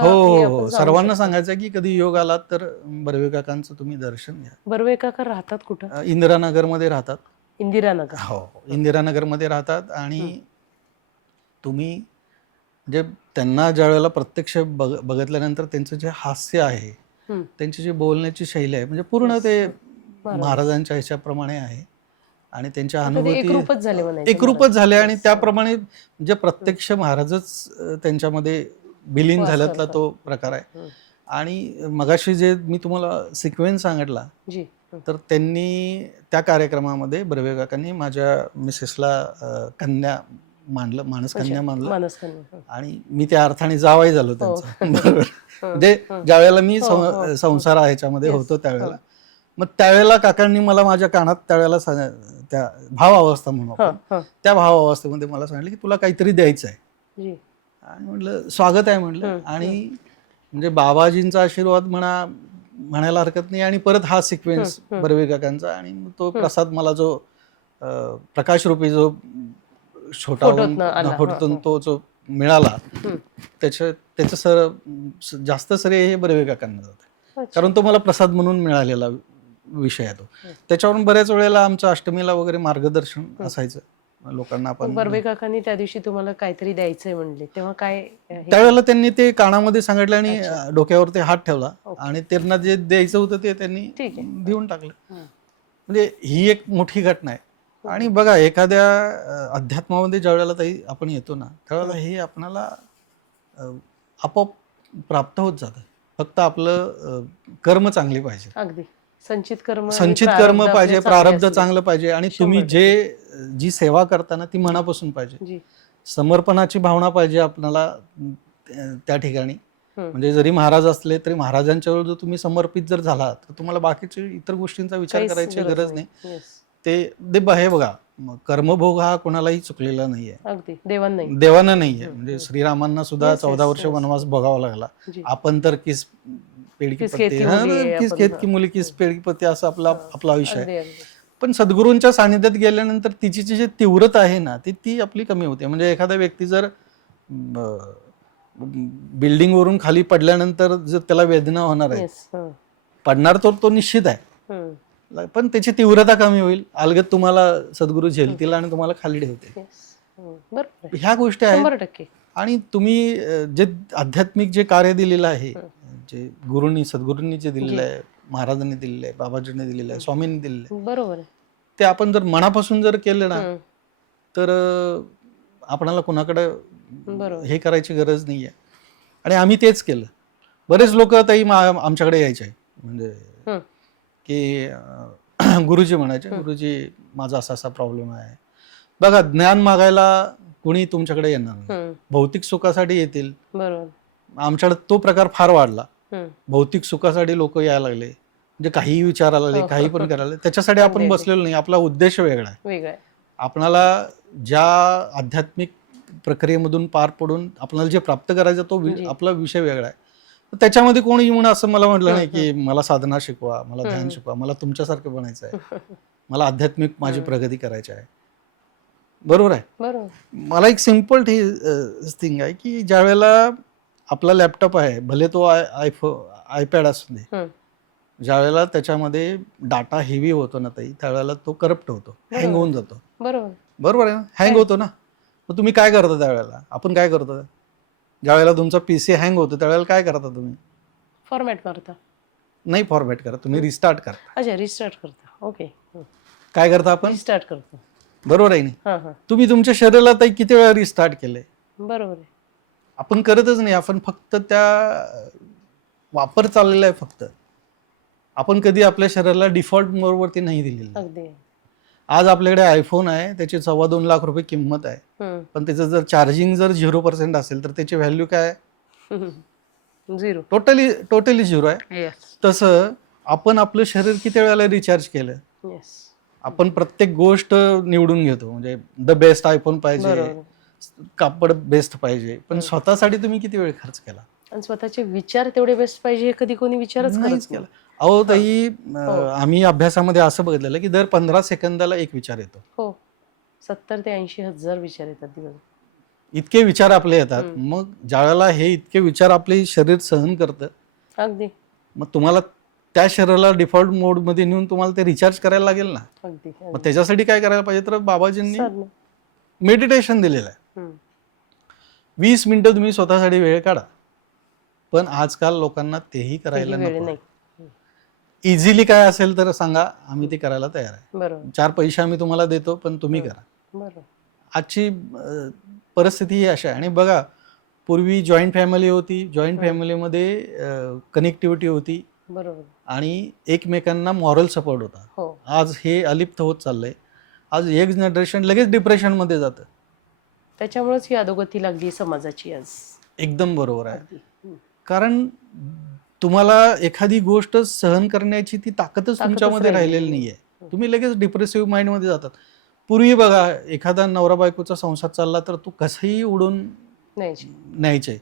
हो, सर्वांना सांगायचं आहे की कधी योग आला तर बर्वे काकांचं तुम्ही दर्शन घ्या. बर्वे काका राहतात कुठं? इंदिरानगरमध्ये राहतात. इंदिरानगर. हो, इंदिरानगरमध्ये राहतात. आणि तुम्ही म्हणजे त्यांना ज्या वेळेला प्रत्यक्ष बघितल्यानंतर त्यांचं जे हास्य आहे, त्यांची जी बोलण्याची शैली आहे, म्हणजे पूर्ण ते महाराजांच्या ह्याच्याप्रमाणे आहे. आणि त्यांच्या अनुभूती एकरूपच झाले. आणि त्याप्रमाणे म्हणजे प्रत्यक्ष महाराजच त्यांच्यामध्ये विलीन झाल्यातला तो प्रकार आहे. आणि मगाशी जे मी तुम्हाला सिक्वेन्स सांगितला, तर त्यांनी त्या कार्यक्रमामध्ये बर्वे काकांनी माझ्या मिसेसला कन्या मानलं, मानसकन्या मानलं. आणि मी त्या अर्थाने जावाई झालो त्यांचा. बरोबर. म्हणजे ज्यावेळेला मी संसार ह्याच्यामध्ये होतो त्यावेळेला, मग त्यावेळेला काकांनी मला माझ्या कानात त्यावेळेला त्या भाव अवस्था म्हणून त्या भाव अवस्थेमध्ये मला सांगितलं की तुला काहीतरी द्यायचं आहे. आणि म्हटलं स्वागत आहे म्हटलं. आणि म्हणजे बाबाजींचा आशीर्वाद म्हणायला हरकत नाही. आणि परत हा सिक्वेन्स बर्वे काकांचा. आणि तो प्रसाद मला जो प्रकाशरूपी जो फोटोतून तो जो मिळाला, त्याचं जास्त श्रेय हे बर्वे काकांना जातं. कारण तो मला प्रसाद म्हणून मिळालेला विषय आहे तो. त्याच्यावरून बऱ्याच वेळेला आमचं अष्टमीला वगैरे मार्गदर्शन असायचं लोकांना. आपण बर्वे काकांनी त्या दिवशी तुम्हाला काहीतरी द्यायचंय म्हणले, तेव्हा काय? त्यावेळेला त्यांनी ते कानामध्ये सांगितलं आणि डोक्यावर ते हात ठेवला आणि त्यांना जे द्यायचं होतं ते त्यांनी देऊन टाकलं. म्हणजे ही एक मोठी घटना आहे. आणि बघा, एखाद्या अध्यात्मामध्ये ज्या वेळेला आपण येतो ना, त्यावेळेला हे आपणाला आपोआप प्राप्त होत जातं. फक्त आपलं कर्म चांगली पाहिजे. अगदी संचित कर्म पाहिजे, प्रारब्ध चांगलं पाहिजे. आणि तुम्ही जी सेवा करताना ती मनापासून पाहिजे, समर्पणाची भावना पाहिजे आपल्याला त्या ठिकाणी. म्हणजे जरी महाराज असले तरी महाराजांच्या वेळी जर तुम्ही समर्पित जर झाला तर तुम्हाला बाकीच्या इतर गोष्टींचा विचार करायची गरज नाही. ते हे बघा, कर्मभोग हा कोणालाही चुकलेला नाहीये, देवांना नाहीये. म्हणजे श्रीरामांना सुद्धा 14 वर्ष वनवास भोगावा लागला. आपण तर किस पेड की मुली किस पेड की पत्ती असं आपलं आयुष्य आहे. पण सद्गुरूंच्या सानिध्यात गेल्यानंतर तिची जी तीव्रता आहे ना, ती आपली कमी होते. म्हणजे एखादा व्यक्ती जर बिल्डिंग वरून खाली पडल्यानंतर जर त्याला वेदना होणार आहे, पडणार तो निश्चित आहे, पण त्याची तीव्रता कमी होईल. अलगद तुम्हाला सद्गुरू झेलतील आणि तुम्हाला खाली ठेवतील. ह्या गोष्टी आहेत. आणि तुम्ही जे आध्यात्मिक जे कार्य दिलेलं आहे, जे सद्गुरूंनी जे दिलेलं आहे, महाराजांनी दिलेलं आहे, बाबाजींनी दिलेलं आहे, स्वामींनी दिलेलं आहे, बरोबर, ते आपण जर मनापासून जर केलं ना, तर आपणाला कोणाकडे हे करायची गरज नाहीये. आणि आम्ही तेच केलं. बरेच लोक आमच्याकडे यायचे, म्हणजे की गुरुजी म्हणायचे, गुरुजी माझा असा प्रॉब्लेम आहे. बघा, ज्ञान मागायला कुणी तुमच्याकडे येणार नाही, भौतिक सुखासाठी येतील. आमच्याकडे तो प्रकार फार वाढला. भौतिक सुखासाठी लोक यायला लागले, म्हणजे काहीही विचारायला लागले, काही पण करायला. त्याच्यासाठी आपण बसलेलो नाही. आपला उद्देश वेगळा आहे. आपणाला ज्या आध्यात्मिक प्रक्रियेमधून पार पडून आपल्याला जे प्राप्त करायचं तो आपला विषय वेगळा आहे. त्याच्यामध्ये कोणी येऊन असं मला म्हटलं नाही की मला साधना शिकवा, मला ध्यान शिकवा, मला तुमच्यासारखं बनायचं आहे, मला आध्यात्मिक माझी प्रगती करायची आहे. बरोबर आहे. बरोबर. मला एक सिम्पल थिंग आहे की ज्या वेळेला आपला लॅपटॉप आहे, भले तो आयपॅड असू दे, ज्या वेळेला त्याच्यामध्ये डाटा हेवी होतो ना ताई, त्यावेळेला तो करप्ट होतो, हँग होऊन जातो. बरोबर. बरोबर आहे ना, हँग होतो ना. मग तुम्ही काय करता त्यावेळेला, आपण काय करतो ज्या वेळेला तुमचा पीसी हँग होतो त्यावेळेला काय करता तुम्ही? फॉर्मॅट मारता. नाही फॉर्मॅट करा, तुम्ही रिस्टार्ट करता. अच्छा, रिस्टार्ट करता. ओके. काय करता आपण? रिस्टार्ट करतो. बरोबर आहे नाही? हां हां. तुम्ही तुमच्या शरीराला ताई किती वेळा रिस्टार्ट केले? बरोबर आहे. आपण करतच नाही. आपण फक्त त्या वापर चाललेला आहे फक्त. आपण कधी आपल्या शरीराला डिफॉल्ट मोडवरती नाही दिलेलं. अगदी. आज आपल्याकडे आयफोन आहे, त्याची 2.25 लाख रुपये किंमत आहे, पण त्याचं जर चार्जिंग जर 0% असेल तर त्याची व्हॅल्यू काय आहे? 0. टोटली 0 आहे. तसं आपण आपलं शरीर किती वेळेला रिचार्ज केलं? येस. आपण प्रत्येक गोष्ट निवडून घेतो, म्हणजे द बेस्ट आयफोन पाहिजे, कापड बेस्ट पाहिजे, पण स्वतःसाठी तुम्ही किती वेळ खर्च केला? आणि स्वतःचे विचार तेवढे बेस्ट पाहिजे हे कधी कोणी विचारच नाहीच केला. अहो ताई, आम्ही अभ्यासामध्ये असं बघितलेलं की दर 15 सेकंदाला एक विचार येतो. हो. 70 ते 80 हजार विचार येतात दिवस. इतके विचार आपले येतात. मग ज्यावेळेला हे इतके विचार आपले शरीर सहन करतं, अगदी. मग तुम्हाला त्या शरीराला डिफॉल्ट मोड मध्ये नेऊन तुम्हाला ते रिचार्ज करायला लागेल ना. अगदी. मग त्याच्यासाठी काय करायला पाहिजे? तर बाबाजींनी मेडिटेशन दिलेलं आहे. 20 मिनिटं तुम्ही स्वतःसाठी वेळ काढा. पण आजकाल लोकांना तेही करायला नको. इझिली काय असेल तर सांगा, आम्ही ते करायला तयार आहे. बरोबर. 4 पैसे आम्ही तुम्हाला देतो, पण तुम्ही करा. बरोबर. आजची परिस्थिती ही अशी आहे. आणि बघा, पूर्वी जॉईंट फॅमिली होती, जॉईंट फॅमिलीमध्ये कनेक्टिव्हिटी होती, बरोबर, आणि एकमेकांना मॉरल सपोर्ट होता. हो. आज हे अलिप्त होत चाललंय. आज एक जनरेशन लगेच डिप्रेशनमध्ये जातं. त्याच्यामुळेच ही अधोगती लागली समाजाची आज. एकदम बरोबर आहे. कारण तुम्हाला एखादी गोष्ट सहन करण्याची ती ताकदच तुमच्यामध्ये राहिलेली नाहीये. तुम्ही लगेच डिप्रेसिव्ह माइंडमध्ये जातात. पूर्वी बघा, एखादा नवरा बायकोचा संसार चालला तर तू कसंही उडून न्यायचे.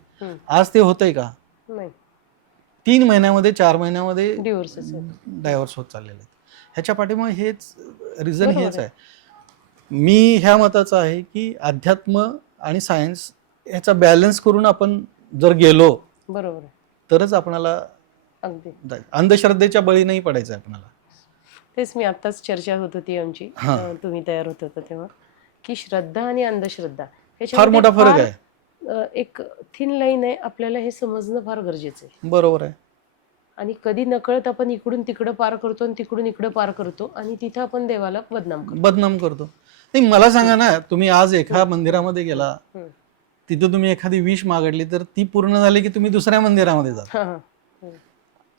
आज ते होतंय का? नाही. 3 महिन्यामध्ये 4 महिन्यामध्ये डायव्हर्स होत चाललेले आहेत. ह्याच्या पाठीमागे हेच रिझन हेच आहे. मी ह्या मताचा आहे की अध्यात्म आणि सायन्स ह्याचा बॅलन्स करून आपण जर गेलो, बरोबर, तरच आपणाला अगदी अंधश्रद्धेच्या बळी नाही पडायचं आहे आपल्याला. तेच मी आत्ताच चर्चा होत होती आमची, तुम्ही तयार होत होता तेव्हा, की श्रद्धा आणि अंधश्रद्धा फार मोठा फरक आहे. एक थिन लाईन आहे, आपल्याला हे समजणं फार गरजेचं आहे. बरोबर आहे. आणि कधी नकळत आपण इकडून तिकडं पार करतो आणि तिकडून इकडं पार करतो, आणि तिथं आपण देवाला बदनाम करतो. नाही, मला सांगा ना, तुम्ही आज एका मंदिरामध्ये गेला, तिथं तुम्ही एखादी विश मागितली तर ती पूर्ण झाली की तुम्ही दुसऱ्या मंदिरामध्ये जाता.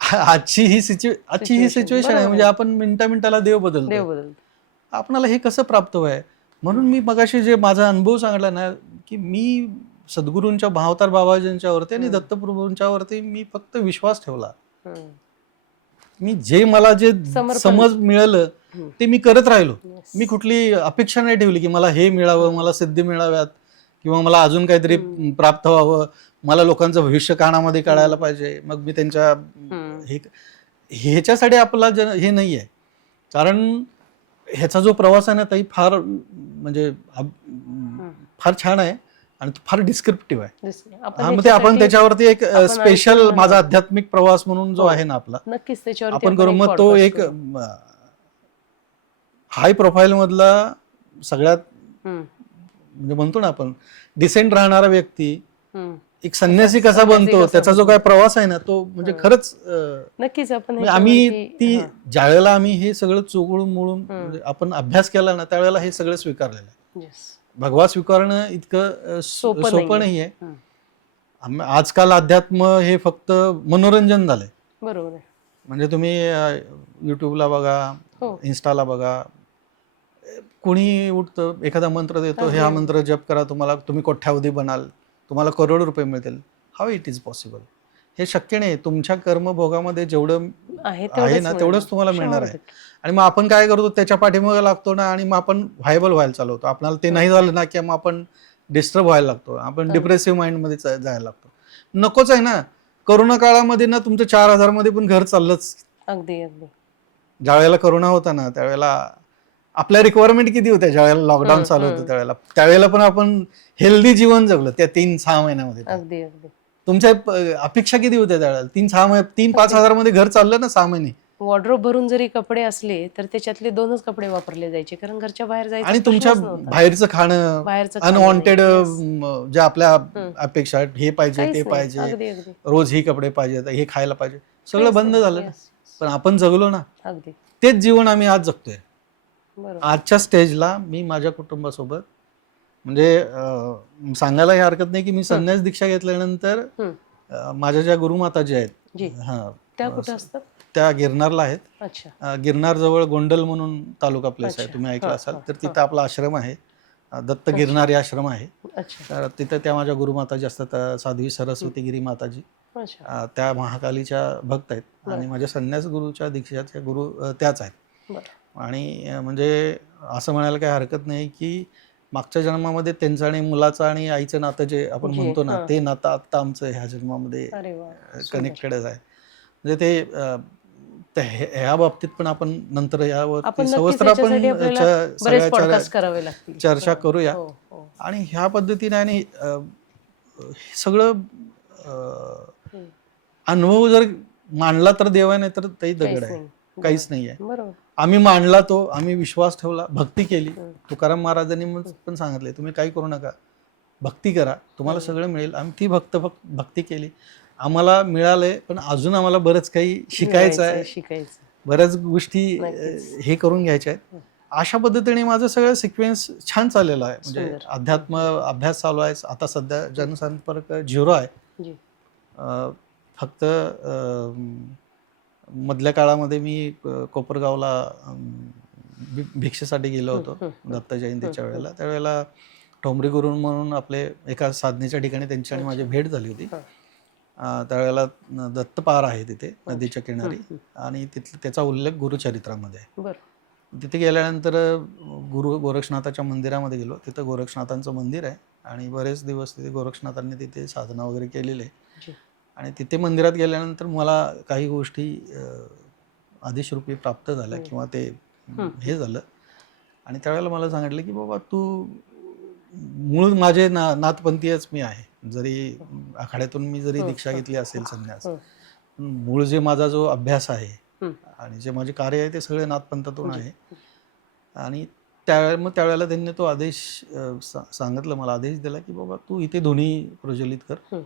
आजची ही सिच्युएशन आहे. म्हणजे आपण मिनिटाला देव बदलतो. आपणाला हे कसं प्राप्त व्हाय? म्हणून मी मगाशी जे माझा अनुभव सांगितला ना, की मी सद्गुरूंच्या भावतार बाबाजींच्यावरती आणि दत्तप्रभूंच्यावरती मी फक्त विश्वास ठेवला. मी जे मला जे समज मिळालं ते मी करत राहिलो. मी कुठली अपेक्षा नाही ठेवली की मला हे मिळावं, मला सिद्धी मिळाव्यात, किंवा मला अजून काहीतरी प्राप्त व्हावं, मला लोकांचं भविष्य कानामध्ये काढायला पाहिजे, मग मी त्यांच्या ह्याच्यासाठी आपला हे नाही आहे. कारण ह्याचा जो प्रवास आहे ना ताई, फार म्हणजे फार छान आहे आणि फार डिस्क्रिप्टिव्ह आहे. म्हणजे आपण त्याच्यावरती एक स्पेशल माझा आध्यात्मिक प्रवास म्हणून जो आहे ना आपला, नक्कीच त्याच्यावर आपण करू. मग तो एक हाय प्रोफाईल मधला सगळ्यात म्हणजे म्हणतो ना आपण डिसेंट राहणारा व्यक्ती, एक संन्यासी कसा बनतो, त्याचा जो काय प्रवास आहे ना, तो म्हणजे खरंच नक्कीच आम्ही ती ज्या वेळेला आम्ही हे सगळं चोगळून मोळून आपण अभ्यास केला ना, त्यावेळेला हे सगळं स्वीकारलेलं आहे. भगवा स्वीकारणं इतकं सोपं नाही आहे. आजकाल अध्यात्म हे फक्त मनोरंजन झालंय. बरोबर आहे. म्हणजे तुम्ही युट्यूबला बघा, इन्स्टाला बघा, कोणी उठतं, एखादा मंत्र देतो, हे हा मंत्र जप करा, तुम्ही कोट्यावधी बनाल, तुम्हाला करोड रुपये मिळतील. How it is possible? हे शक्य नाही. तुमच्या कर्मभोगामध्ये जेवढं आहे ना, तेवढंच तुम्हाला मिळणार आहे. आणि मग आपण काय करतो, त्याच्या पाठीमागे लागतो ना, आणि मग आपण व्हायबल व्हायला चालू होतो. आपल्याला ते नाही झालं ना, की मग आपण डिस्टर्ब व्हायला लागतो, आपण डिप्रेसिव्ह माइंडमध्ये जायला लागतो. नकोच आहे ना. करोना काळामध्ये ना तुमचं 4,000 मध्ये पण घर चाललंच. अगदी अगदी. ज्या वेळेला करोना होता ना त्यावेळेला आपल्या रिक्वायरमेंट किती होत्या, ज्यावेळेला लॉकडाऊन चालू होतं त्यावेळेला पण आपण हेल्दी जीवन जगलो त्या 3-6 महिन्यामध्ये. अगदी अगदी. तुमच्या अपेक्षा किती होत्या त्यावेळेला? 3-5 हजार मध्ये घर चाललं ना 6 महिने. वॉर्डरोब भरून जरी कपडे असले तर त्याच्यातले 2च कपडे वापरले जायचे, कारण घरच्या बाहेर जायचं आणि तुमच्या बाहेरचं खाणं, बाहेरचं खाणं अनवॉन्टेड नाही. ज्या आपल्या अपेक्षा आहेत, हे पाहिजे काहीच ते नाही. पाहिजे, अगदी अगदी. रोज ही कपडे पाहिजेत, हे खायला पाहिजे, सगळं काहीच बंद नाही. झालं ना. Yes. पण आपण जगलो ना. अगदी तेच जीवन आम्ही आज जगतोय. बरोबर. आजच्या स्टेजला मी माझ्या कुटुंबासोबत म्हणजे सांगायला काही हरकत नाही की मी संन्यास दीक्षा घेतल्यानंतर माझ्या ज्या गुरुमाताजी आहेत, जी. हा, त्या कुठं असतात? त्या गिरनारला आहेत. अच्छा. गिरनार जवळ गोंडल म्हणून तालुका प्लेस आहे, अच्छा. तुम्ही ऐकलं हा, असाल हा, तर. तिथं आपला आश्रम आहे, दत्त गिरनारी आश्रम आहे. अच्छा. तर तिथं त्या माझ्या गुरुमाताजी असतात, साध्वी सरस्वती गिरी माताजी. अच्छा. त्या महाकालीच्या भक्त आहेत आणि माझ्या संन्यास गुरुच्या दीक्षाच्या गुरु त्याच आहेत. बरं. आणि म्हणजे असं म्हणायला काही हरकत नाही की मागच्या जन्मामध्ये त्यांचं आणि मुलाचं आणि आईचं नातं जे आपण जी, म्हणतो ना, हां. ते नातं आत्ता आमचं ह्या जन्मामध्ये अरे वा. कनेक्टेडच आहे. म्हणजे ते ह्या बाबतीत पण आपण नंतर यावरती आपण नक्कीच सविस्तर याच्यासाठी आपल्याला बरेच सगळ्या पॉडकास्ट करावे लागतील. चर्चा करूया. हो, हो. आणि ह्या पद्धतीने आणि हे सगळं अनुभव जर मांडला तर देव आहे, नाही तर तेही दगड आहे, काहीच नाही आहे. बरोबर. आम्ही मांडला तो, आम्ही विश्वास ठेवला, भक्ती केली. तुकाराम महाराजांनी पण सांगितले, तुम्ही काही करू नका, भक्ती करा, तुम्हाला सगळं मिळेल. आम्ही ती भक्ती केली, आम्हाला मिळालंय, पण अजून आम्हाला बरंच काही शिकायचं आहे, बऱ्याच गोष्टी हे करून घ्यायच्या आहेत. अशा पद्धतीने माझं सगळं सिक्वेन्स छान चाललेलं आहे. म्हणजे अध्यात्म अभ्यास चालू आहे. आता सध्या जनसंपर्क 0 आहे. फक्त मधल्या काळामध्ये मी कोपरगावला भिक्षेसाठी गेलो होतो दत्त जयंतीच्या वेळेला. त्यावेळेला ठोंबरी गुरु म्हणून आपले एका साधनेच्या ठिकाणी त्यांची आणि माझी भेट झाली होती. त्यावेळेला दत्तपार आहे तिथे नदीच्या किनारी, आणि त्याचा उल्लेख गुरुचरित्रामध्ये आहे. तिथे गेल्यानंतर गुरु गोरक्षनाथाच्या मंदिरामध्ये गेलो. तिथं गोरक्षनाथांचं मंदिर आहे आणि बरेच दिवस तिथे गोरक्षनाथांनी तिथे साधना वगैरे केलेली आहे. आणि तिथे मंदिरात गेल्यानंतर मला काही गोष्टी आदेशरूपी प्राप्त झाल्या किंवा ते हे झालं. आणि त्यावेळेला मला सांगितलं की बाबा तू मूळ माझे नाथपंथीयच मी आहे, जरी आखाड्यातून मी जरी दीक्षा घेतली असेल संन्यास, मूळ जे माझा जो अभ्यास आहे आणि जे माझे कार्य आहे ते सगळे नाथपंथातून आहे. आणि त्यावेळेला त्यांनी तो आदेश सांगितलं, मला आदेश दिला की बाबा तू इथे ध्वनी प्रज्वलित कर.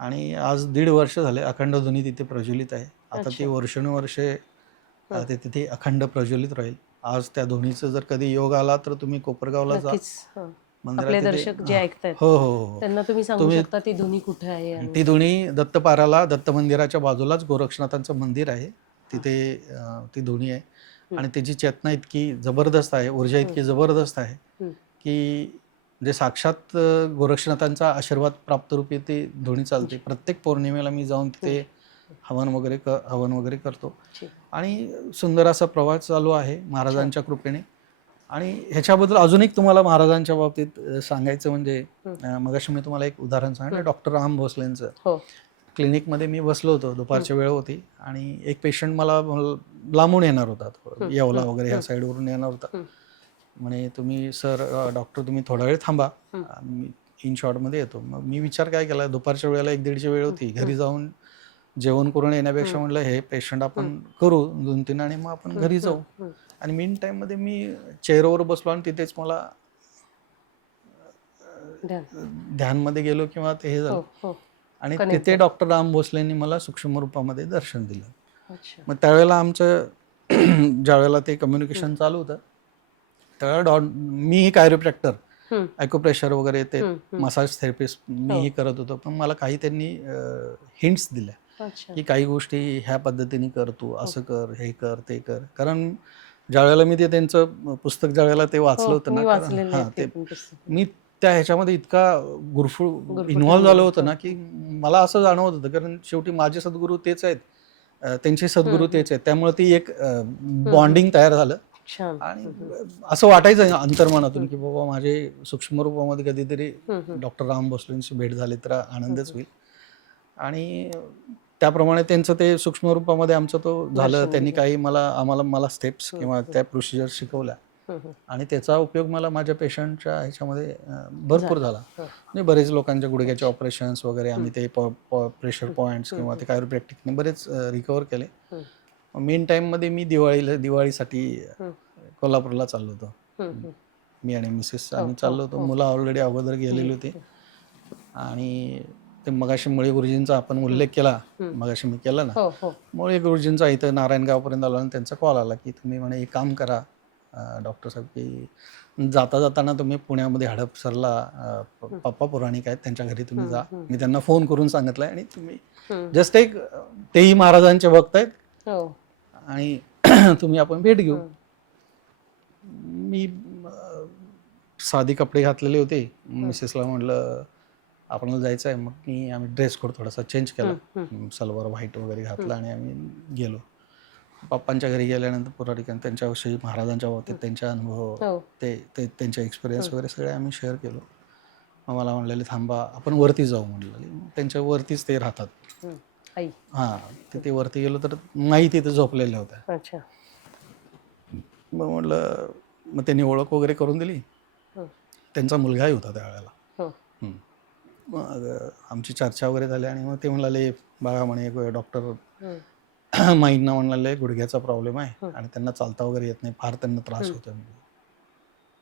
आणि आज 1.5 वर्ष झाले अखंड ध्वनी तिथे प्रज्वलित आहे. आता ती वर्षानुवर्षे ते तिथे अखंड प्रज्वलित राहील. आज त्या ध्वनीचं जर कधी योग आला तर तुम्ही कोपरगावला जा, आपले दर्शक जे ऐकतात हो त्यांना तुम्ही सांगू शकता ती ध्वनी कुठे आहे. ती ध्वनी दत्तपाराला, दत्त मंदिराच्या बाजूलाच गोरक्षनाथांचं मंदिर आहे, तिथे ती ध्वनी आहे. आणि त्याची चेतना इतकी जबरदस्त आहे, ऊर्जा इतकी जबरदस्त आहे की जे साक्षात गोरक्षनाथांचा आशीर्वाद प्राप्त रूपी ती ध्वनी चालते. प्रत्येक पौर्णिमेला मी जाऊन तिथे हवन वगैरे करतो. आणि सुंदर असा प्रवास चालू आहे महाराजांच्या कृपेने. आणि ह्याच्याबद्दल अजून एक तुम्हाला महाराजांच्या बाबतीत सांगायचं म्हणजे, मगाशी मी तुम्हाला एक उदाहरण सांगितलं डॉक्टर राम भोसलेंचं. क्लिनिकमध्ये मी बसलो होतो, दुपारची वेळ होती आणि एक पेशंट मला लांबून येणार होता, येवला वगैरे ह्या साईडवरून येणार होता. म्हणे तुम्ही डॉक्टर तुम्ही थोडा वेळ थांबा, मी इन शॉर्टमध्ये येतो. मग मी विचार काय केला, दुपारच्या वेळेला 1-1:30ची वेळ होती, घरी जाऊन जेवण करून येण्यापेक्षा म्हटलं हे पेशंट आपण करू 2-3 आणि मग आपण घरी जाऊ. आणि मीन टाईममध्ये मी चेअरवर बसलो आणि तिथेच मला ध्यानमध्ये गेलो किंवा ते हे झालं. आणि तिथे डॉक्टर राम भोसलेंनी मला सूक्ष्म रूपामध्ये दर्शन दिलं. मग त्यावेळेला आमचं ज्यावेळेला ते कम्युनिकेशन चालू होतं त्यावेळेला मी कायरोप्रॅक्टर, ॲक्युप्रेशर वगैरे ते मसाज थेरपिस्ट मीही करत होतो. पण मला काही त्यांनी हिंट्स दिल्या की काही गोष्टी ह्या पद्धतीने कर, तू असं कर, हे कर, ते कर. कारण ज्यावेळेला मी ते त्यांचं पुस्तक ज्यावेळेला ते वाचलं होतं ना, ते मी त्या ह्याच्यामध्ये इतका इन्व्हॉल्व्ह झालो होतो ना की मला असं जाणवत होतं, कारण शेवटी माझे सद्गुरू तेच आहेत, त्यांचे सद्गुरू तेच आहेत, त्यामुळे ती एक बॉन्डिंग तयार झालं. आणि असं वाटायचं अंतर्मनातून की बाबा माझे सूक्ष्म रूपामध्ये कधीतरी डॉक्टर राम भोसलेंची भेट झाली तर आनंदच होईल. आणि त्याप्रमाणे त्यांचं ते सूक्ष्म रूपामध्ये आमचं तो झालं. दर्शन त्यांनी दिलं. काही मला स्टेप्स किंवा त्या प्रोसिजर शिकवल्या आणि त्याचा उपयोग मला माझ्या पेशंटच्या ह्याच्यामध्ये भरपूर झाला. म्हणजे बरेच लोकांच्या गुडघ्याचे ऑपरेशन्स वगैरे आम्ही ते प्रेशर पॉईंट्स किंवा ते कायरोप्रॅक्टिकने बरेच रिकवर केले. मेन टाईममध्ये मी दिवाळीसाठी कोल्हापूरला चाललो होतो. मी आणि मिसेस आम्ही चाललो होतो. मुलं ऑलरेडी अगोदर गेलेली होती. आणि ते मगाशी मुळे गुरुजींचा आपण उल्लेख केला, मगाशी मी केला ना, मुळे गुरुजींचा इथं नारायणगावपर्यंत आला आणि त्यांचा कॉल आला की तुम्ही म्हणे एक काम करा डॉक्टर साहेब, की जाता जाताना तुम्ही पुण्यामध्ये हडपसरला पप्पा पुराणिक आहेत त्यांच्या घरी तुम्ही जा. मी त्यांना फोन करून सांगितलंय आणि तुम्ही जस्ट एक तेही महाराजांचे भक्त आहेत आणि तुम्ही आपण भेट घेऊ. मी साधी कपडे घातलेले होते. मिसेसला म्हटलं आपल्याला जायचं आहे. मग आम्ही ड्रेस कोड थोडासा चेंज केला, सलवार व्हाईट वगैरे घातला आणि आम्ही गेलो. पप्पांच्या घरी गेल्यानंतर पुराणिकांनी त्यांच्याविषयी महाराजांच्या बाबतीत त्यांचे अनुभव ते त्यांचे एक्सपिरियन्स वगैरे सगळे आम्ही शेअर केलो. मग मला म्हणलेले थांबा आपण वरती जाऊ म्हणलेले. त्यांच्या वरतीच ते राहतात. हां, तिथे वरती गेलो तर माई तिथे झोपलेल्या होत्या. मग म्हटलं, मग त्यांनी ओळख वगैरे करून दिली. त्यांचा मुलगाही होता त्यावेळेला. मग आमची चर्चा वगैरे झाली आणि मग ते म्हणाले बघा म्हणे डॉक्टर माईंना म्हणाले गुडघ्याचा प्रॉब्लेम आहे आणि त्यांना चालता वगैरे येत नाही, फार त्यांना त्रास होतोय.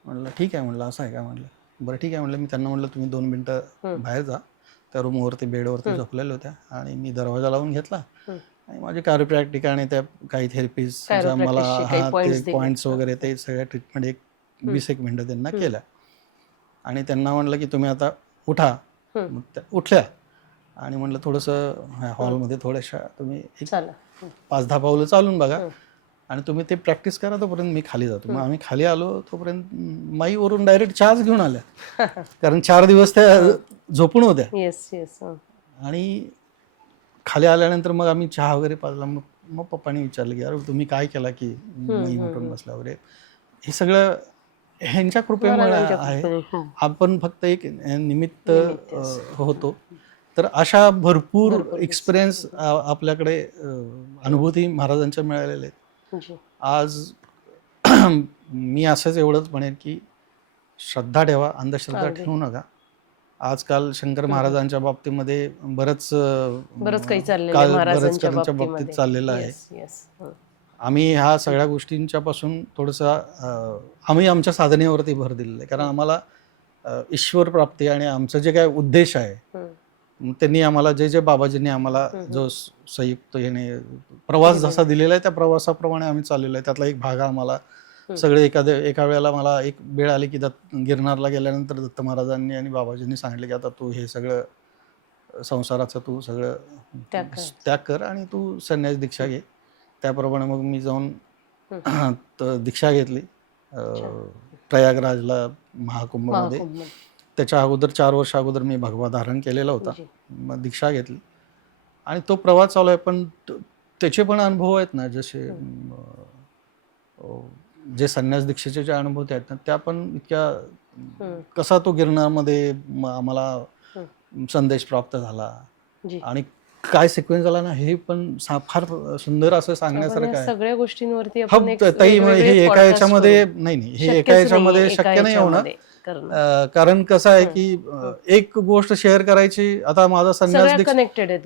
म्हणलं ठीक आहे, म्हणलं असं आहे का, म्हणलं बरं ठीक आहे. म्हणलं मी त्यांना म्हणलं तुम्ही 2 मिनटं बाहेर जा. त्या रूमवरती बेडवरती झोपलेल्या होत्या आणि मी दरवाजा लावून घेतला आणि माझे कायरोप्रॅक्टिक आणि त्या काही थेरपीज मला ते पॉईंट्स वगैरे ते सगळ्या ट्रीटमेंट एक 20 मिनटं त्यांना केल्या आणि त्यांना म्हणलं की तुम्ही आता उठा. मग त्या उठल्या आणि म्हणलं थोडंसं हॉलमध्ये थोड्याशा तुम्ही 5-10 पावलं चालून बघा आणि तुम्ही ते प्रॅक्टिस करा, तोपर्यंत मी खाली जातो. मग आम्ही खाली आलो तोपर्यंत माईवरून डायरेक्ट चहाच घेऊन आल्या, कारण 4 दिवस त्या झोपून होत्या. आणि खाली आल्यानंतर मग आम्ही चहा वगैरे पाजला. मग पप्पांनी विचारलं की अरे तुम्ही काय केला की मी उठून बसला वगैरे. हे सगळं ह्यांच्या कृपेमुळे आहे. आपण फक्त एक निमित्त होतो. तर अशा भरपूर एक्सपिरियन्स आपल्याकडे अनुभूती महाराजांच्या मिळालेल्या आहेत. आज मी असंच एवढंच म्हणेन की श्रद्धा ठेवा, अंधश्रद्धा ठेवू नका. आजकाल शंकर महाराजांच्या बाबतीमध्ये बरंच काही महाराजांच्या बाबतीत चाललेलं आहे. आम्ही ह्या सगळ्या गोष्टींच्या पासून थोडंसं आम्ही आमच्या साधनेवरती भर दिलेला आहे, कारण आम्हाला ईश्वर प्राप्ती आणि आमचं जे काय उद्देश आहे त्यांनी आम्हाला जे बाबाजींनी आम्हाला जो संयुक्त याने प्रवास जसा दिलेला आहे त्या प्रवासाप्रमाणे आम्ही चाललेलो आहे. त्यातला एक भाग आम्हाला सगळे एका वेळेला मला एक वेळ आली की गिरनारला गेल्यानंतर दत्त महाराजांनी आणि बाबाजींनी सांगितले की आता तू हे सगळं संसाराचं तू सगळं त्याग कर आणि तू संन्यास दीक्षा घे. त्याप्रमाणे मग मी जाऊन दीक्षा घेतली प्रयागराजला महाकुंभमध्ये. त्याच्या अगोदर 4 वर्ष अगोदर मी भगवा धारण केलेला होता. मग दीक्षा घेतली आणि तो प्रवास चालू आहे. पण त्याचे पण अनुभव आहेत ना, जसे जे संन्यास दीक्षेचे जे अनुभव आहेत ना त्या पण इतक्या कसा तो गिरनारमध्ये आम्हाला संदेश प्राप्त झाला आणि काय सिक्वेन्स झाला ना हे पण फार सुंदर असं सांगण्यासारखं आहे. सगळ्या गोष्टींवरती हे एका याच्यामध्ये नाही, हे एका याच्यामध्ये शक्य नाही होणार. कारण कसं आहे की एक गोष्ट शेअर करायची, आता माझा संन्यास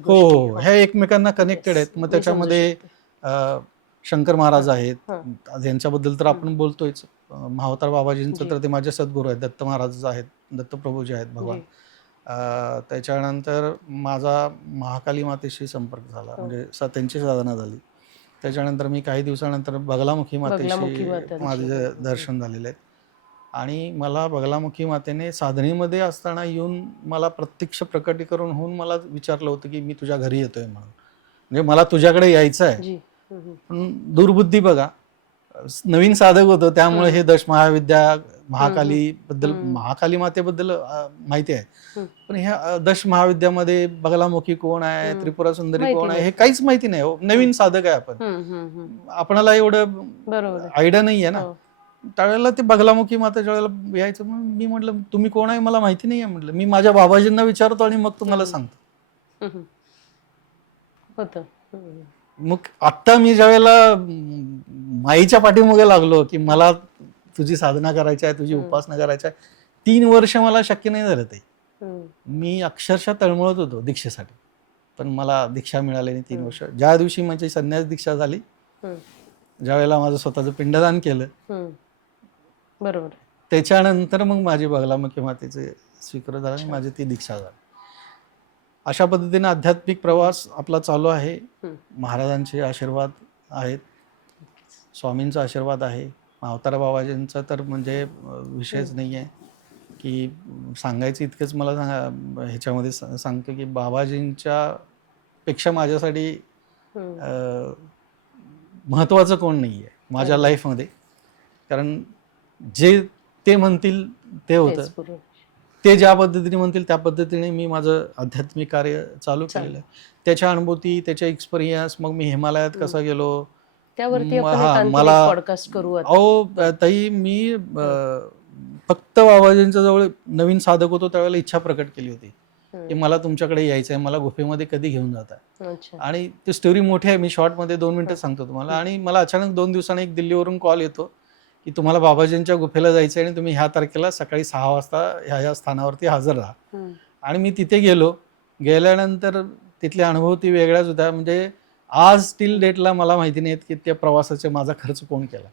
हो ह्या एकमेकांना कनेक्टेड आहेत. मग त्याच्यामध्ये शंकर महाराज आहेत, यांच्याबद्दल तर आपण बोलतोयच. महावतार बाबाजींचं तर ते माझे सद्गुरू आहेत, दत्त महाराज आहेत, दत्तप्रभूजी आहेत भगवान. त्याच्यानंतर माझा महाकाली मातेशी संपर्क झाला, म्हणजे त्यांची साधना झाली. त्याच्यानंतर मी काही दिवसानंतर बगलामुखी मातेशी माझे दर्शन झालेले आहेत आणि मला बगलामुखी मातेने साधनेमध्ये असताना येऊन मला प्रत्यक्ष प्रकटीकरण होऊन मला विचारलं होतं की मी तुझ्या घरी येतोय म्हणून, म्हणजे मला तुझ्याकडे यायचं आहे. पण दुर्बुद्धी बघा, नवीन साधक होतं त्यामुळे हे दश महाविद्या महाकाली मातेबद्दल माहिती आहे, पण ह्या दश महाविद्यामध्ये बगलामुखी कोण आहे, त्रिपुरा सुंदरी कोण आहे हे काहीच माहिती नाही. नवीन साधक आहे आपण, आपणाला एवढं आयडिया नाही आहे ना. त्यावेळेला ते बगलामुखी माता ज्यावेळेला यायचं, मग मी म्हटलं तुम्ही कोण आहे मला माहिती नाही आहे. म्हटलं मी माझ्या बाबाजींना विचारतो आणि मग तुम्हाला सांगतो. होतं. मग आत्ता मी ज्यावेळेला माईच्या पाठीमागे लागलो की मला तुझी साधना करायची आहे, तुझी उपासना करायची आहे, 3 वर्ष मला शक्य नाही झालं ते. मी अक्षरशः तळमळत होतो दीक्षेसाठी, पण मला दीक्षा मिळाली नाही 3 वर्ष. ज्या दिवशी माझी संन्यास दीक्षा झाली, ज्यावेळेला माझं स्वतःचं पिंडदान केलं, बरोबर, त्याच्यानंतर मग माझी बगलामुखी मातेचे स्वीकार झाला आणि माझी ती दीक्षा झाली. अशा पद्धतीने आध्यात्मिक प्रवास आपला चालू आहे. महाराजांचे आशीर्वाद आहेत, स्वामींचा आशीर्वाद आहे, मावतार बाबाजींचा तर म्हणजे विषयच नाही आहे की सांगायचं इतकंच. मला ह्याच्यामध्ये सांगतो की बाबाजींच्या पेक्षा माझ्यासाठी महत्त्वाचं कोण नाही आहे माझ्या लाईफमध्ये. कारण जे ते म्हणतील ते होतं, ते ज्या पद्धतीने म्हणतील त्या पद्धतीने मी माझं आध्यात्मिक कार्य चालू केलेलं आहे. त्याच्या अनुभूती, त्याच्या एक्सपिरियन्स, मग मी हिमालयात कसा गेलो त्यावरती मला पॉडकास्ट करू. ताई मी फक्त बाबाजींच्या जवळ नवीन साधक होतो त्यावेळेला इच्छा प्रकट केली होती की मला तुमच्याकडे यायचं आहे, मला गुफेमध्ये कधी घेऊन जाता. आणि ती स्टोरी मोठी आहे, मी शॉर्टमध्ये 2 मिनिटं सांगतो तुम्हाला. आणि मला अचानक 2 दिवसांनी एक दिल्लीवरून कॉल येतो की तुम्हाला बाबाजींच्या गुफेला जायचं आहे आणि तुम्ही ह्या तारखेला सकाळी 6 वाजता ह्या स्थानावरती हजर राहा. आणि मी तिथे गेल्यानंतर तिथले अनुभूती वेगळ्याच होत्या. म्हणजे आज टिल डेटला मला माहिती नाहीत की त्या प्रवासाचा माझा खर्च कोण केला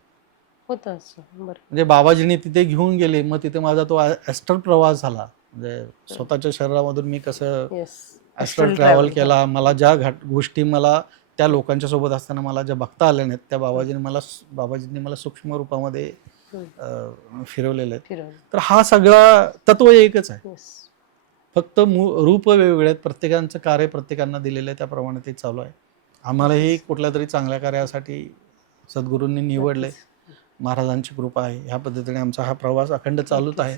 होता. म्हणजे बाबाजींनी तिथे घेऊन गेले, मग तिथे माझा तो ॲस्ट्रल प्रवास झाला. म्हणजे स्वतःच्या शरीरामधून मी कसं ॲस्ट्रल ट्रॅव्हल केला. मला ज्या गोष्टी मला त्या लोकांच्या सोबत असताना मला ज्या बघता आल्या नाहीत त्या बाबाजींनी मला सूक्ष्म रूपामध्ये फिरवलेलं आहे. तर हा सगळा तत्व एकच आहे, फक्त रूप वेगवेगळे आहेत. प्रत्येकाचं कार्य प्रत्येकांना दिलेलं आहे, त्याप्रमाणे ते चालू आहे. आम्हालाही कुठल्या तरी चांगल्या कार्यासाठी सद्गुरूंनी निवडले, महाराजांची कृपा आहे. ह्या पद्धतीने आमचा हा प्रवास अखंड चालूच आहे.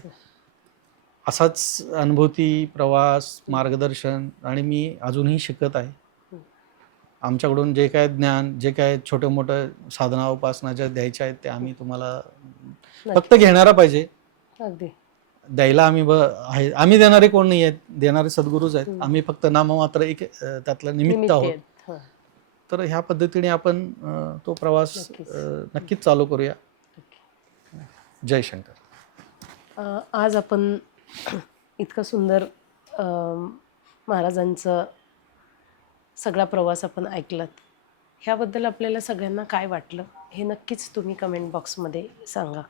असाच अनुभूती, प्रवास, मार्गदर्शन, आणि मी अजूनही शिकत आहे. आमच्याकडून जे काय ज्ञान, जे काय छोटं मोठं साधना उपासना ज्या द्यायच्या आहेत त्या आम्ही तुम्हाला फक्त घेणारा पाहिजे. द्यायला आम्ही आम्ही देणारे कोण नाही आहेत, देणारे सद्गुरूच आहेत. आम्ही फक्त नाममात्र एक त्यातलं निमित्त आहोत. तर ह्या पद्धतीने आपण तो प्रवास नक्कीच चालू करूया. जय शंकर. आज आपण इतकं सुंदर महाराजांचं सगळा प्रवास आपण ऐकलात. ह्याबद्दल आपल्याला सगळ्यांना काय वाटलं हे नक्कीच तुम्ही कमेंट बॉक्समध्ये सांगा.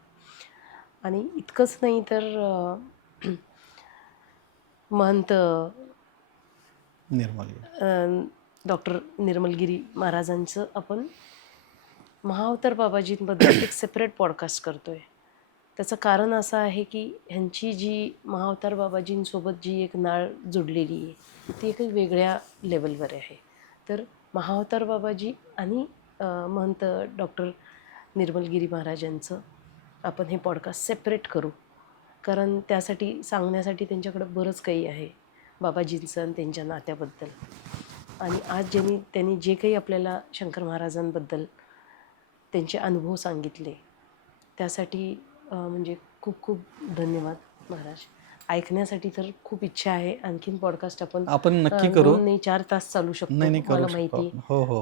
आणि इतकंच नाही तर महंत डॉक्टर निर्मलगिरी महाराजांचं आपण महाअवतार बाबाजींबद्दल एक सेपरेट पॉडकास्ट करतोय. त्याचं कारण असं आहे की ह्यांची जी महाअवतार बाबाजींसोबत जी एक नाळ जुडलेली आहे ती एक वेगळ्या लेवलवर आहे. तर महाअवतार बाबाजी आणि महंत डॉक्टर निर्मलगिरी महाराजांचं आपण हे पॉडकास्ट सेपरेट करू. कारण त्यासाठी सांगण्यासाठी त्यांच्याकडं बरंच काही आहे बाबाजींचं आणि त्यांच्या नात्याबद्दल. आणि आज त्यांनी जे काही आपल्याला शंकर महाराजांबद्दल त्यांचे अनुभव सांगितले त्यासाठी म्हणजे खूप खूप धन्यवाद महाराज. ऐकण्यासाठी तर खूप इच्छा आहे. आणखीन पॉडकास्ट आपण नक्की करू. 4 तास चालू शकतो, मला माहिती.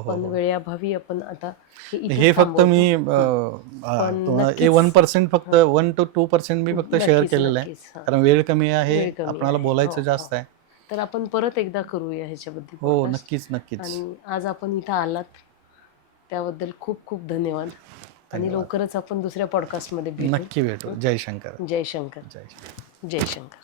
पण वेळेअभावी आपण आता हे फक्त मी 1% फक्त 1 to 2% मी फक्त शेअर केलेलं आहे, कारण वेळ कमी आहे, आपल्याला बोलायचं जास्त आहे. तर आपण परत एकदा करूया ह्याच्याबद्दल. हो, नक्कीच. आणि आज आपण इथं आलात त्याबद्दल खूप खूप धन्यवाद. आणि लवकरच आपण दुसऱ्या पॉडकास्टमध्ये नक्की भेटू. जय शंकर. जय शंकर. जय शंकर.